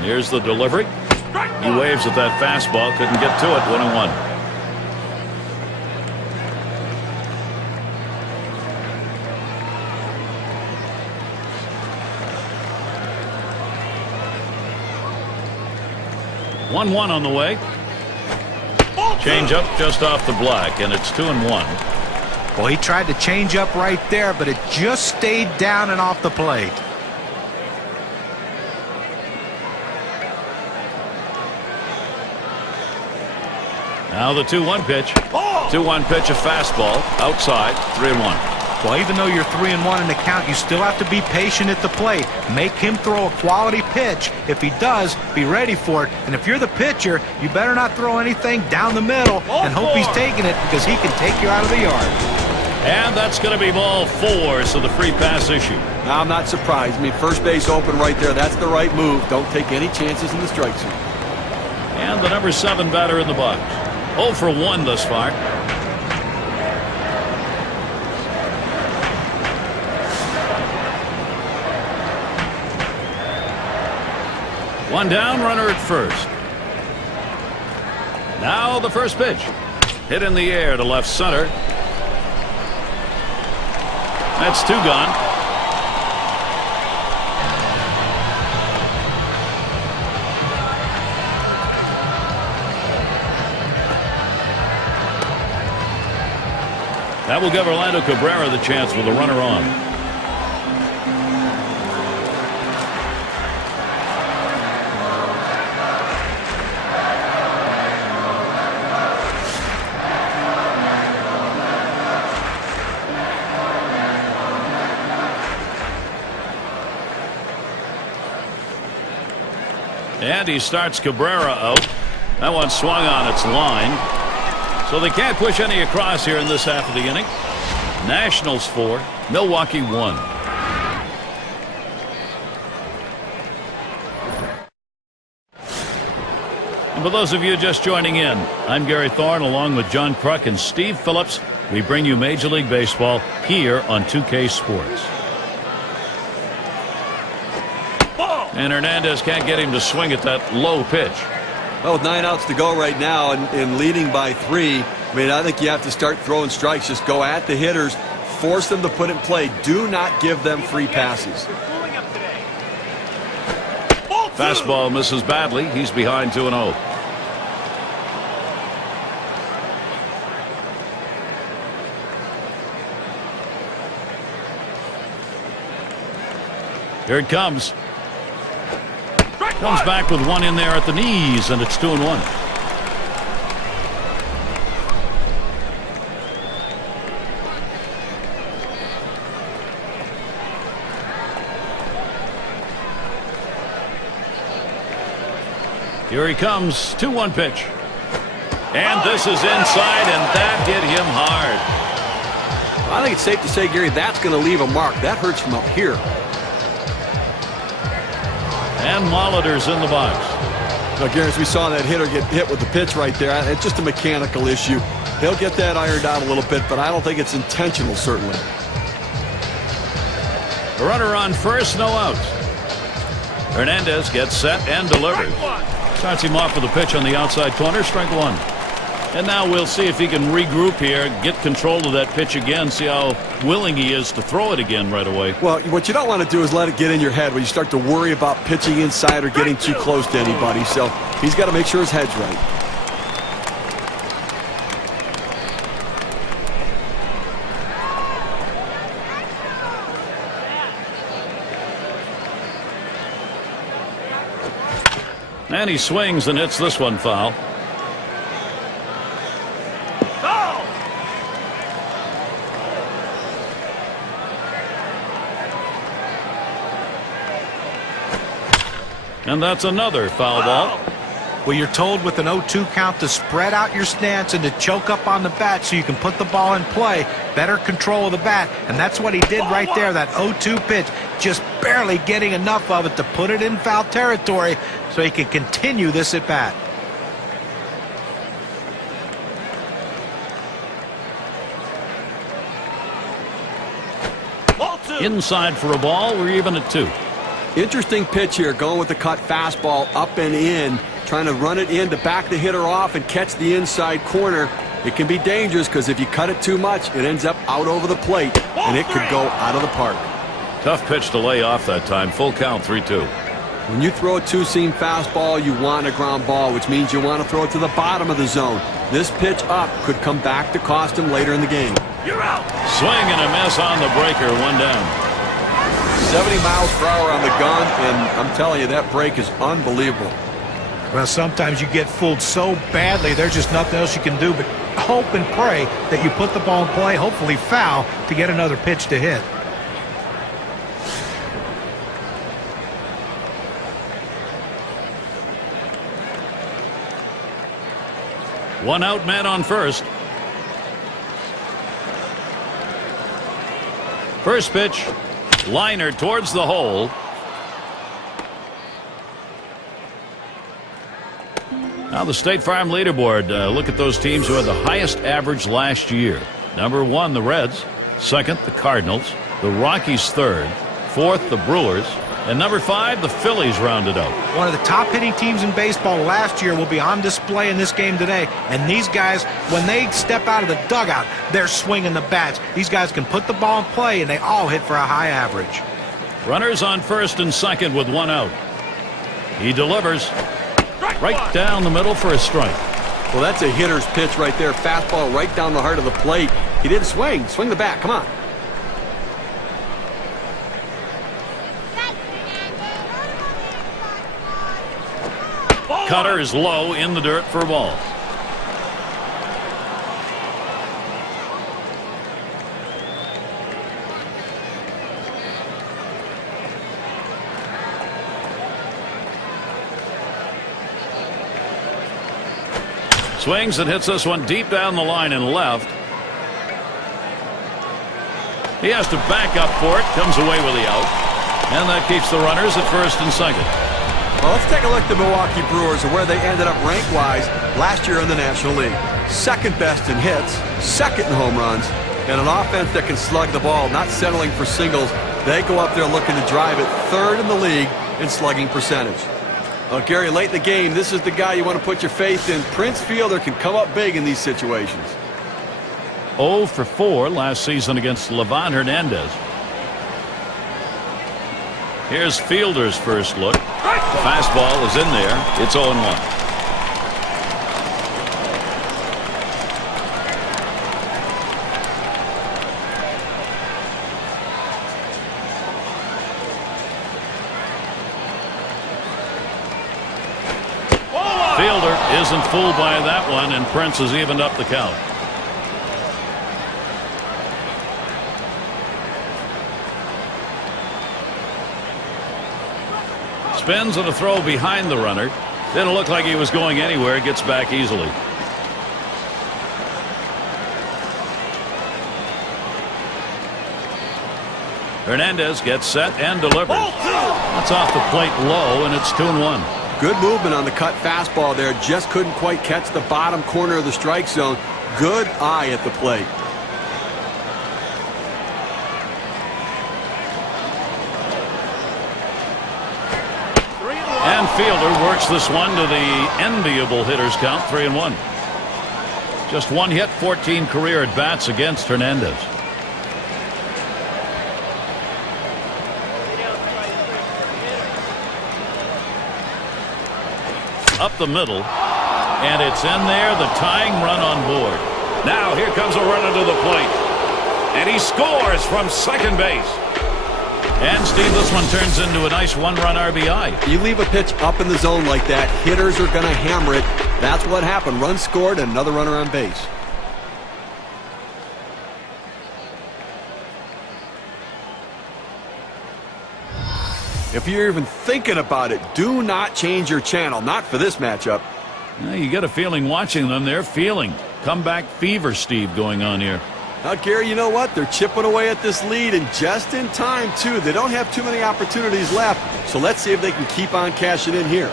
Here's the delivery. He waves at that fastball. Couldn't get to it. 1-1. One on the way. Change up just off the black, and it's 2-1. Well, he tried to change up right there, but it just stayed down and off the plate. Now the 2-1 pitch. 2-1 pitch, a fastball outside. 3-1. Well, even though you're 3-1 in the count, you still have to be patient at the plate. Make him throw a quality pitch. If he does, be ready for it. And if you're the pitcher, you better not throw anything down the middle and hope he's taking it, because he can take you out of the yard. And that's going to be ball 4, so the free pass issue. Now, I'm not surprised. I mean, first base open right there. That's the right move. Don't take any chances in the strike zone. And the number 7 batter in the box. 0 for 1 thus far. One down, runner at first. Now the first pitch. Hit in the air to left center. That's 2 gone. That will give Orlando Cabrera the chance with a runner on. And he starts Cabrera out. That one swung on its line. So they can't push any across here in this half of the inning. Nationals 4, Milwaukee 1. And for those of you just joining in, I'm Gary Thorne along with John Kruk and Steve Phillips. We bring you Major League Baseball here on 2K Sports. And Hernandez can't get him to swing at that low pitch. Well, with 9 outs to go right now and leading by 3, I mean, I think you have to start throwing strikes. Just go at the hitters, force them to put it in play. Do not give them free passes. Fastball misses badly. He's behind 2-0. Here it comes. Comes back with one in there at the knees, and it's 2-1. Here he comes. 2-1 pitch. And this is inside, and that hit him hard. I think it's safe to say, Gary, that's going to leave a mark. That hurts from up here. And Molitor's in the box. Now, Gary, as we saw that hitter get hit with the pitch right there, it's just a mechanical issue. He'll get that ironed out a little bit, but I don't think it's intentional, certainly. The runner on first, no outs. Hernandez gets set and delivers. Starts him off with a pitch on the outside corner, strike 1. And now we'll see if he can regroup here, get control of that pitch again, see how willing he is to throw it again right away. Well, what you don't want to do is let it get in your head when you start to worry about pitching inside or getting too close to anybody. So he's got to make sure his head's right. And he swings and hits this one foul. And that's another foul ball. Well, you're told with an 0-2 count to spread out your stance and to choke up on the bat so you can put the ball in play. Better control of the bat, and that's what he did right there. That 0-2 pitch, just barely getting enough of it to put it in foul territory so he can continue this at bat. Inside for a ball. We're even at 2. Interesting pitch here, going with the cut fastball up and in, trying to run it in to back the hitter off and catch the inside corner. It can be dangerous because if you cut it too much, it ends up out over the plate, and it could go out of the park. Tough pitch to lay off that time. Full count, 3-2. When you throw a two-seam fastball, you want a ground ball, which means you want to throw it to the bottom of the zone. This pitch up could come back to cost him later in the game. You're out. Swing and a miss on the breaker. One down. 70 miles per hour on the gun, and I'm telling you, that break is unbelievable. Well, sometimes you get fooled so badly, there's just nothing else you can do but hope and pray that you put the ball in play, hopefully foul, to get another pitch to hit. One out, man on first. First pitch. Liner towards the hole. Now the State Farm leaderboard. Look at those teams who had the highest average last year. Number 1, the Reds. 2nd, the Cardinals. The Rockies 3rd. 4th, the Brewers. And number 5, the Phillies rounded out. One of the top hitting teams in baseball last year will be on display in this game today. And these guys, when they step out of the dugout, they're swinging the bats. These guys can put the ball in play, and they all hit for a high average. Runners on first and second with 1 out. He delivers right down the middle for a strike. Well, that's a hitter's pitch right there. Fastball right down the heart of the plate. He didn't swing. Swing the bat. Come on. Cutter is low in the dirt for a ball. Swings and hits this one deep down the line and left. He has to back up for it. Comes away with the out. And that keeps the runners at first and second. Well, let's take a look at the Milwaukee Brewers and where they ended up rank-wise last year in the National League. 2nd best in hits, 2nd in home runs, and an offense that can slug the ball, not settling for singles. They go up there looking to drive it, 3rd in the league in slugging percentage. Well, Gary, late in the game, this is the guy you want to put your faith in. Prince Fielder can come up big in these situations. 0 for 4 last season against Livan Hernandez. Here's Fielder's first look. The fastball is in there. It's 0-1. Fielder isn't fooled by that one, and Prince has evened up the count. Spins and a throw behind the runner. Didn't look like he was going anywhere. Gets back easily. Hernandez gets set and delivers. That's off the plate low, and it's 2-1. Good movement on the cut fastball there. Just couldn't quite catch the bottom corner of the strike zone. Good eye at the plate. And Fielder works this one to the enviable hitters count, 3-1. Just 1 hit, 14 career at bats against Hernandez. Up the middle, and it's in there, the tying run on board. Now here comes a runner to the plate, and he scores from second base. And, Steve, this one turns into a nice one-run RBI. You leave a pitch up in the zone like that, hitters are going to hammer it. That's what happened. Run scored, and another runner on base. If you're even thinking about it, do not change your channel. Not for this matchup. Well, you get a feeling watching them. They're feeling comeback fever, Steve, going on here. Now, Gary, you know what? They're chipping away at this lead, and just in time, too. They don't have too many opportunities left, so let's see if they can keep on cashing in here.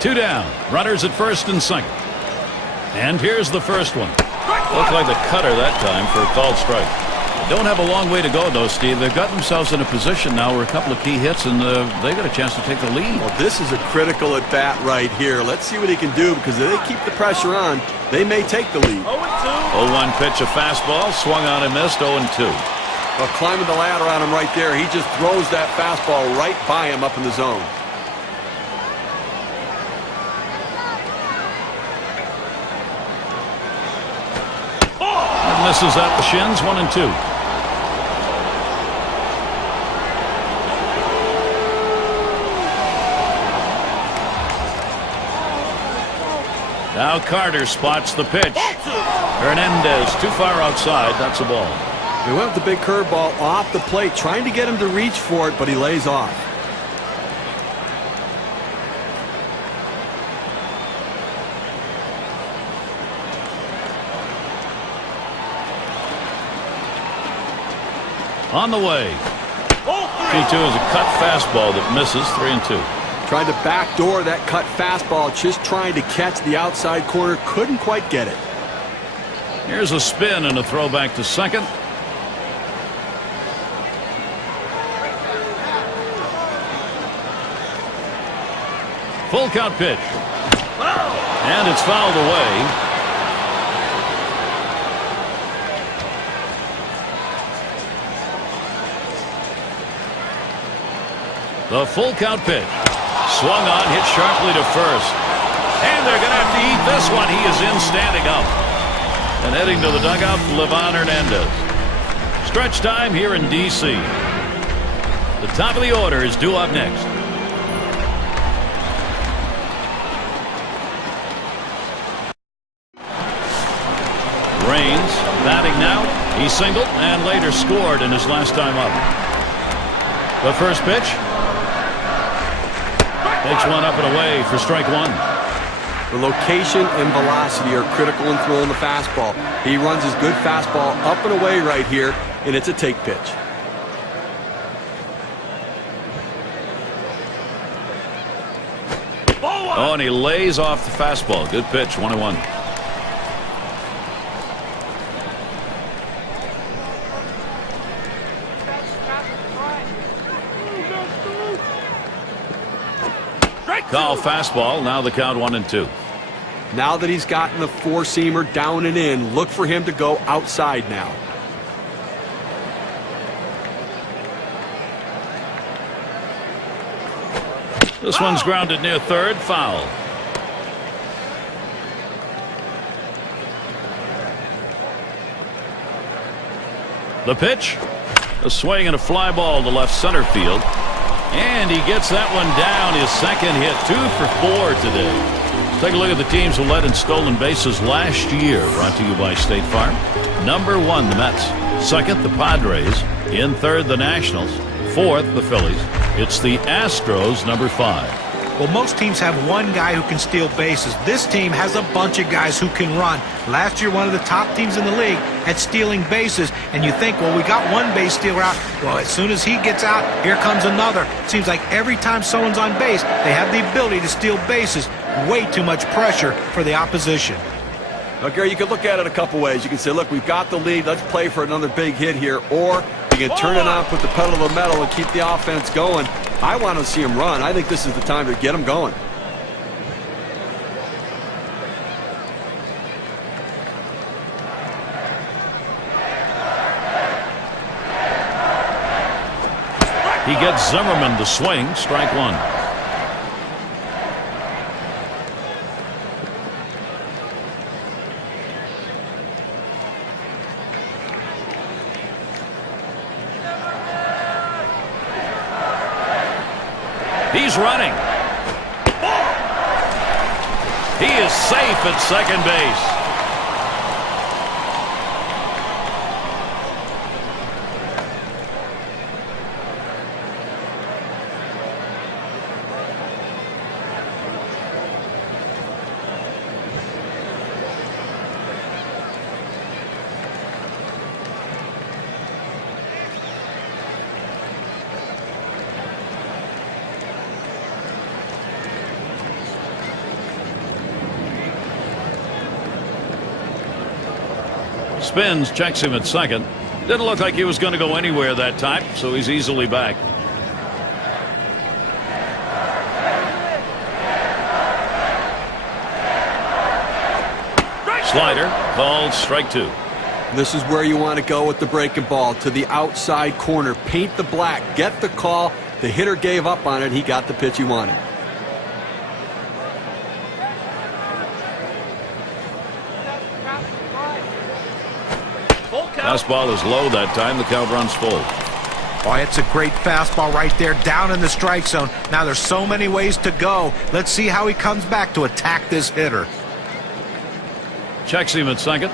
2 down. Runners at first and second. And here's the first one. Looked like the cutter that time for a called strike. Don't have a long way to go, though, Steve. They've got themselves in a position now where a couple of key hits, and they got a chance to take the lead. Well, this is a critical at-bat right here. Let's see what he can do, because if they keep the pressure on, they may take the lead. 0-1 pitch, a fastball, swung on and missed, 0-2. Well, climbing the ladder on him right there, he just throws that fastball right by him up in the zone. Misses at the shins, 1-2. Now Carter spots the pitch. Hernandez too far outside. That's a ball. He went with the big curveball off the plate, trying to get him to reach for it, but he lays off. On the way. 2-2 is a cut fastball that misses, 3-2. Tried to backdoor that cut fastball, just trying to catch the outside corner. Couldn't quite get it. Here's a spin and a throw back to second. Full count pitch. And it's fouled away. The full count pitch. Swung on, hit sharply to first. And they're going to have to eat this one. He is in standing up. And heading to the dugout, Livan Hernandez. Stretch time here in D.C. The top of the order is due up next. Raines batting now. He singled and later scored in his last time up. The first pitch. Takes one up and away for strike one. The location and velocity are critical in throwing the fastball. He runs his good fastball up and away right here, and it's a take pitch. Oh, and he lays off the fastball. Good pitch, 1-1. Call fastball. Now the count 1-2. Now that he's gotten the four-seamer down and in, look for him to go outside now. This one's grounded near third. Foul. The pitch. A swing and a fly ball to left center field. And he gets that one down. His second hit. 2 for 4 today. Let's take a look at the teams who led in stolen bases last year. Brought to you by State Farm. Number 1, the Mets. Second, the Padres. In third, the Nationals. Fourth, the Phillies. It's the Astros, number 5. Well, most teams have one guy who can steal bases. This team has a bunch of guys who can run. Last year, one of the top teams in the league at stealing bases. And you think, well, we got one base stealer out. Well, as soon as he gets out, here comes another. It seems like every time someone's on base, they have the ability to steal bases. Way too much pressure for the opposition. Now, Gary, you can look at it a couple ways. You can say, look, we've got the lead. Let's play for another big hit here. Or you can turn it on, put the pedal to the metal, and keep the offense going. I want to see him run. I think this is the time to get him going. He gets Zimmerman to swing. Strike one. He's running. He is safe at second base. Spins, checks him at second. Didn't look like he was going to go anywhere that time, so he's easily back. Slider called strike 2. This is where you want to go with the breaking ball, to the outside corner. Paint the black. Get the call. The hitter gave up on it. He got the pitch he wanted. Fastball is low that time. The count runs full. Boy, it's a great fastball right there, down in the strike zone. Now there's so many ways to go. Let's see how he comes back to attack this hitter. Checks him at second.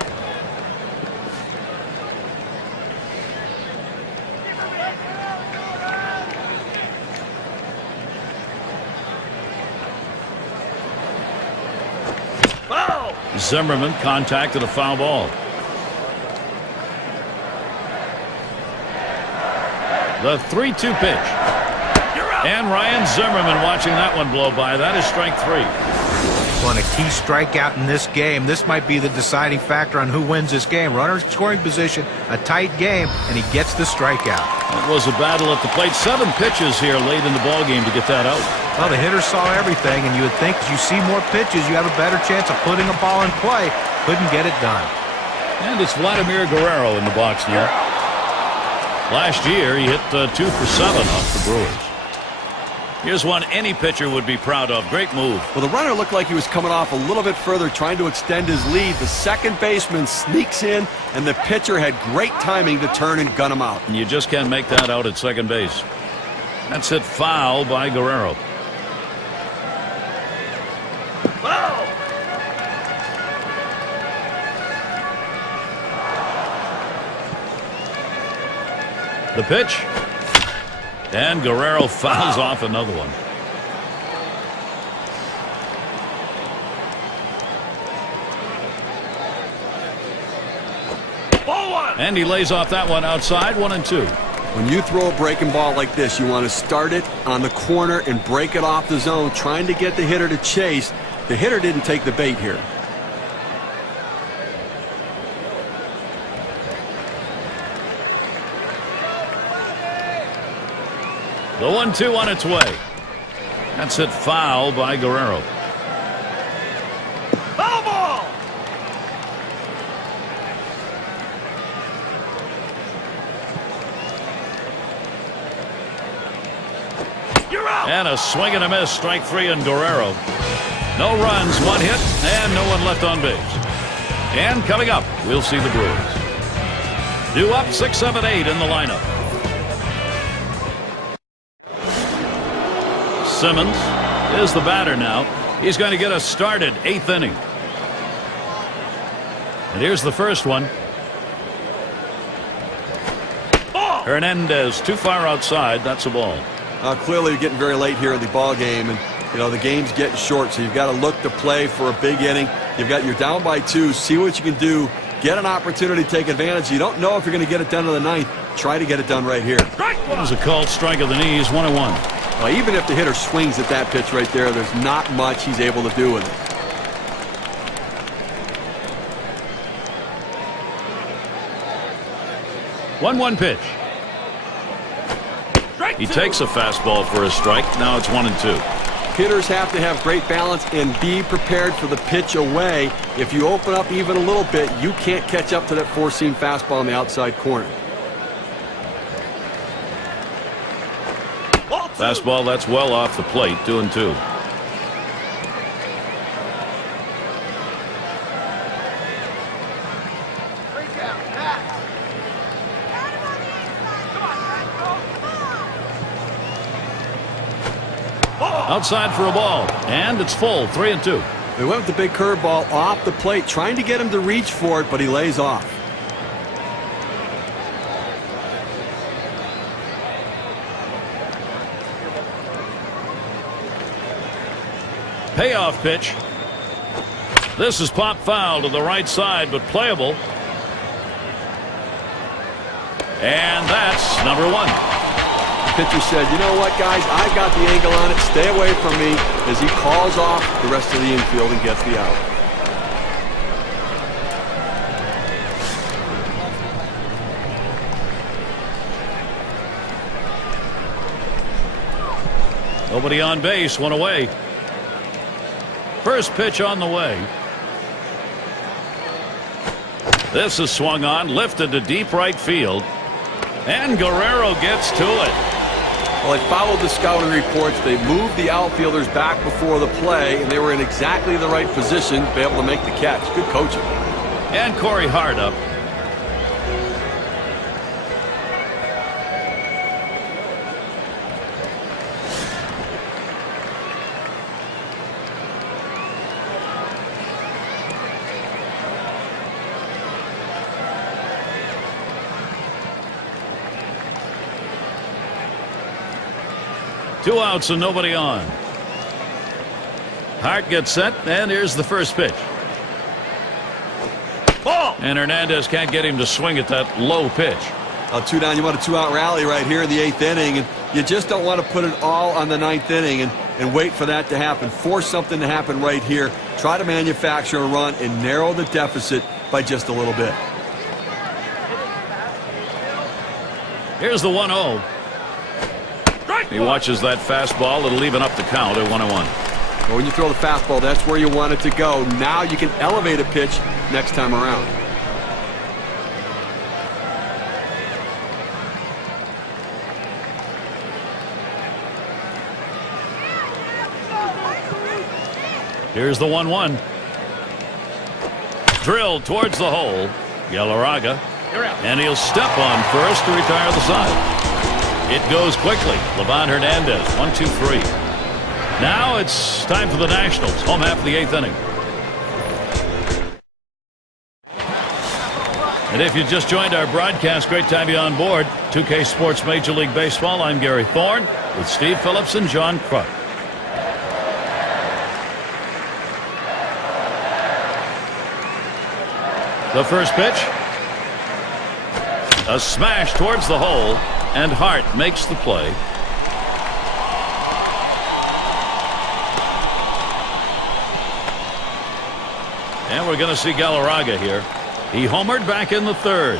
Zimmerman contacted a foul ball. The 3-2 pitch. And Ryan Zimmerman watching that one blow by. That is strike 3. On a key strikeout in this game, this might be the deciding factor on who wins this game. Runner scoring position, a tight game, and he gets the strikeout. It was a battle at the plate. 7 pitches here late in the ball game to get that out. Well, the hitter saw everything, and you would think as you see more pitches, you have a better chance of putting a ball in play. Couldn't get it done. And it's Vladimir Guerrero in the box now. Last year, he hit 2 for 7 off the Brewers. Here's one any pitcher would be proud of. Great move. Well, the runner looked like he was coming off a little bit further, trying to extend his lead. The second baseman sneaks in, and the pitcher had great timing to turn and gun him out. And you just can't make that out at second base. That's hit foul by Guerrero. The pitch. And Guerrero fouls off another one. And he lays off that one outside, 1-2. When you throw a breaking ball like this, you want to start it on the corner and break it off the zone, trying to get the hitter to chase. The hitter didn't take the bait here. The 1-2 on its way. That's hit foul by Guerrero. Foul ball! You're out! And a swing and a miss. Strike 3 on Guerrero. No runs, 1 hit, and no one left on base. And coming up, we'll see the Brewers. Due up 6, 7, 8 in the lineup. Simmons is the batter now. He's going to get us started, 8th inning. And here's the first one. Hernandez too far outside. That's a ball. Clearly you're getting very late here in the ball game, and the game's getting short, so you've got to look to play for a big inning. You're down by 2. See what you can do. Get an opportunity to take advantage. You don't know if you're going to get it done in the 9th. Try to get it done right here. That was a called strike of the knees, 1-1. Even if the hitter swings at that pitch right there, there's not much he's able to do with it. One pitch. He takes a fastball for a strike. Now it's 1-2. Hitters have to have great balance and be prepared for the pitch away. If you open up even a little bit, you can't catch up to that four-seam fastball on the outside corner. Fastball that's well off the plate, 2-2. Outside for a ball, and it's full, 3-2. They went with the big curveball off the plate, trying to get him to reach for it, but he lays off. Payoff pitch. This is pop foul to the right side, but playable. And that's number 1. The pitcher said, you know what, guys, I got the angle on it. Stay away from me, as he calls off the rest of the infield and gets the out. Nobody on base, one away. First pitch on the way. This is swung on, lifted to deep right field. And Guerrero gets to it. Well, they followed the scouting reports. They moved the outfielders back before the play, and they were in exactly the right position to be able to make the catch. Good coaching. And Corey Hart up. Two outs and nobody on. Hart gets set, and here's the first pitch. Ball! And Hernandez can't get him to swing at that low pitch. 2 down, you want a 2-out rally right here in the 8th inning, and you just don't want to put it all on the 9th inning and wait for that to happen. Force something to happen right here. Try to manufacture a run and narrow the deficit by just a little bit. Here's the 1-0. He watches that fastball. It'll even up the count at 1-1. Well, when you throw the fastball, that's where you want it to go. Now you can elevate a pitch next time around. Here's the 1-1. Drilled towards the hole. Galarraga. And he'll step on first to retire the side. It goes quickly. Livan Hernandez, 1-2-3. Now it's time for the Nationals. Home half of the 8th inning. And if you just joined our broadcast, great to have you on board. 2K Sports Major League Baseball. I'm Gary Thorne with Steve Phillips and John Kruk. The first pitch. A smash towards the hole. And Hart makes the play. And we're going to see Galarraga here. He homered back in the 3rd.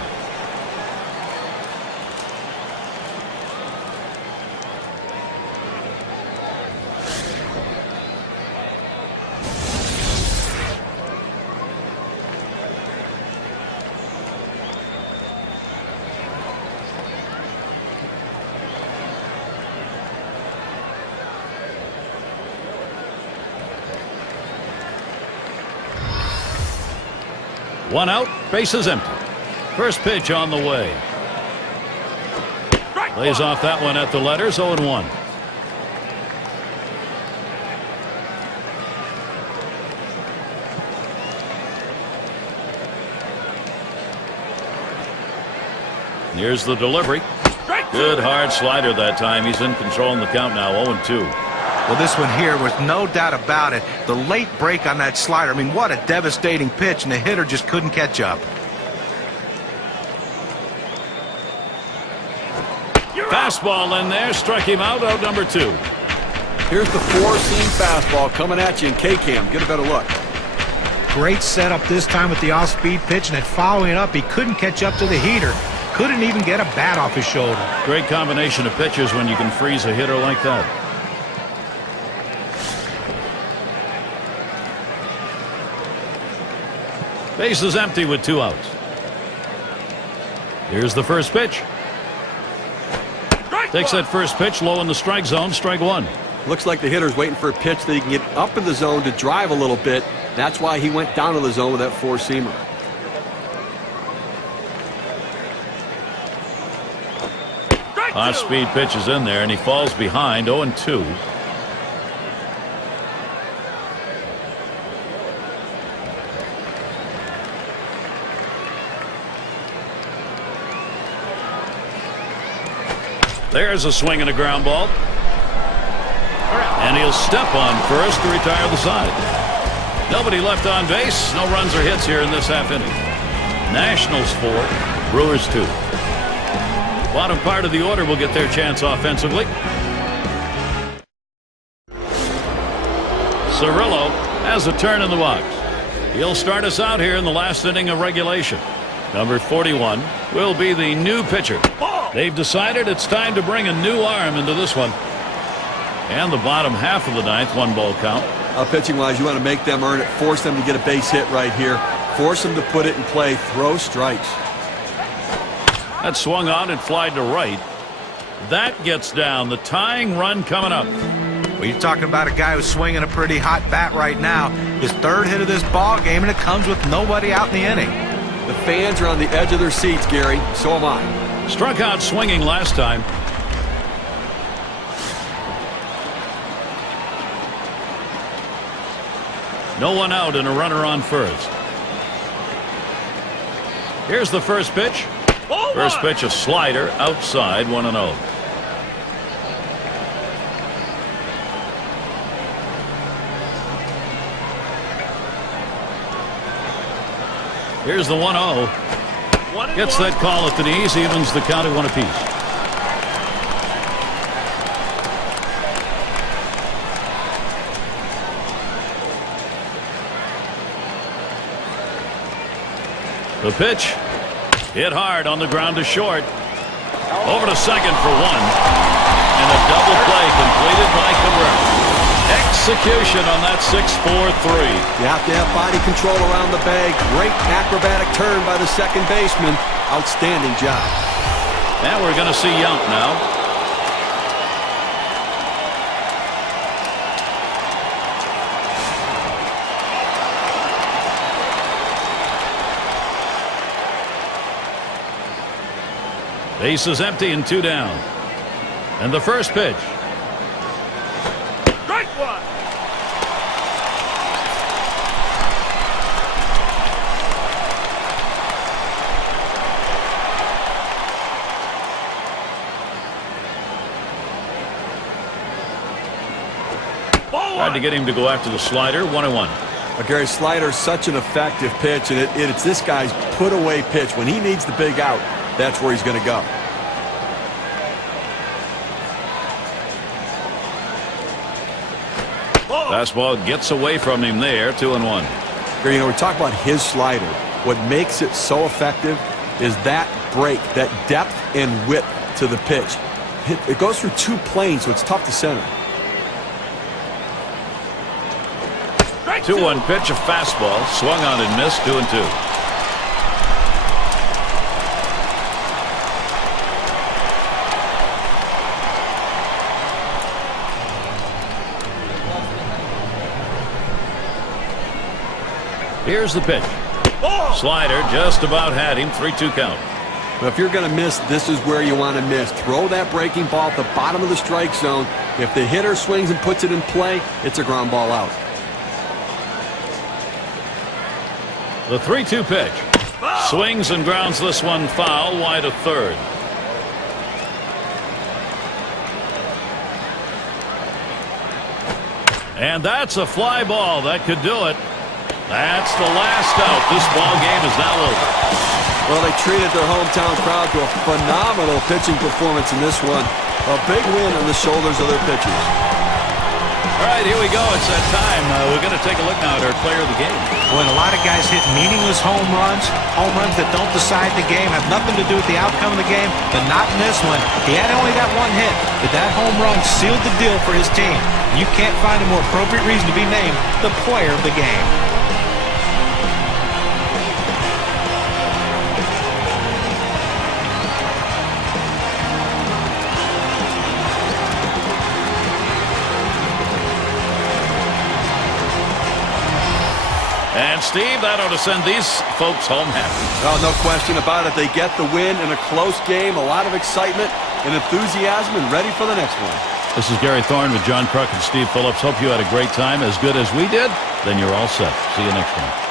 One out, bases empty. First pitch on the way. Lays off that one at the letters, 0-1. Here's the delivery. Good hard slider that time. He's in control in the count now, 0-2. Well, this one here was no doubt about it. The late break on that slider. I mean, what a devastating pitch, and the hitter just couldn't catch up. Fastball in there, struck him out number 2. Here's the 4-seam fastball coming at you in K-Cam. Get a better look. Great setup this time with the off-speed pitch, and then following it up, he couldn't catch up to the heater. Couldn't even get a bat off his shoulder. Great combination of pitches when you can freeze a hitter like that. Base is empty with 2 outs. Here's the first pitch. Takes that first pitch low in the strike zone, strike 1. Looks like the hitter's waiting for a pitch that he can get up in the zone to drive a little bit. That's why he went down to the zone with that 4-seamer. High speed pitch is in there, and he falls behind, 0-2. There's a swing and a ground ball. And he'll step on first to retire the side. Nobody left on base. No runs or hits here in this half inning. Nationals 4, Brewers 2. Bottom part of the order will get their chance offensively. Cirillo has a turn in the box. He'll start us out here in the last inning of regulation. Number 41 will be the new pitcher. They've decided it's time to bring a new arm into this one. And the bottom half of the ninth, 1-ball count. Pitching-wise, you want to make them earn it. Force them to get a base hit right here. Force them to put it in play. Throw strikes. That swung on and flied to right. That gets down. The tying run coming up. Well, you're talking about a guy who's swinging a pretty hot bat right now. His third hit of this ball game, and it comes with nobody out in the inning. The fans are on the edge of their seats, Gary. So am I. Struck out swinging last time. No one out and a runner on first. Here's the first pitch. First pitch, a slider outside, 1-0. Here's the 1-0. Gets that call at the knees, evens the count at 1 apiece. The pitch hit hard on the ground to short. Over to second for 1. And a double play completed by Cabrera. Execution on that 6-4-3. You have to have body control around the bag. Great acrobatic turn by the second baseman. Outstanding job. And we're going to see Yount now. Base is empty and 2 down. And the first pitch. Strike 1. Tried to get him to go after the slider. 1-1. Well, Gary, slider is such an effective pitch, and it's this guy's put-away pitch. When he needs the big out, that's where he's going to go. Fastball gets away from him there. 2-1. Gary, you know, we talk about his slider. What makes it so effective is that break, that depth and width to the pitch. It goes through 2 planes, so it's tough to center. 2-1 pitch, a fastball. Swung on and missed. 2-2. Here's the pitch. Slider just about had him. 3-2 count. But if you're going to miss, this is where you want to miss. Throw that breaking ball at the bottom of the strike zone. If the hitter swings and puts it in play, it's a ground ball out. The 3-2 pitch. Swings and grounds this one foul, wide of third. And that's a fly ball. That could do it. That's the last out. This ball game is now over. Well, they treated their hometown crowd to a phenomenal pitching performance in this one. A big win on the shoulders of their pitchers. All right, here we go. It's that time. We're going to take a look now at our player of the game. When a lot of guys hit meaningless home runs that don't decide the game, have nothing to do with the outcome of the game, but not in this one. He had only got 1 hit, but that home run sealed the deal for his team. You can't find a more appropriate reason to be named the player of the game. And Steve, that ought to send these folks home happy. Oh, no question about it. They get the win in a close game, a lot of excitement and enthusiasm, and ready for the next one. This is Gary Thorne with John Kruk and Steve Phillips. Hope you had a great time, as good as we did. Then you're all set. See you next time.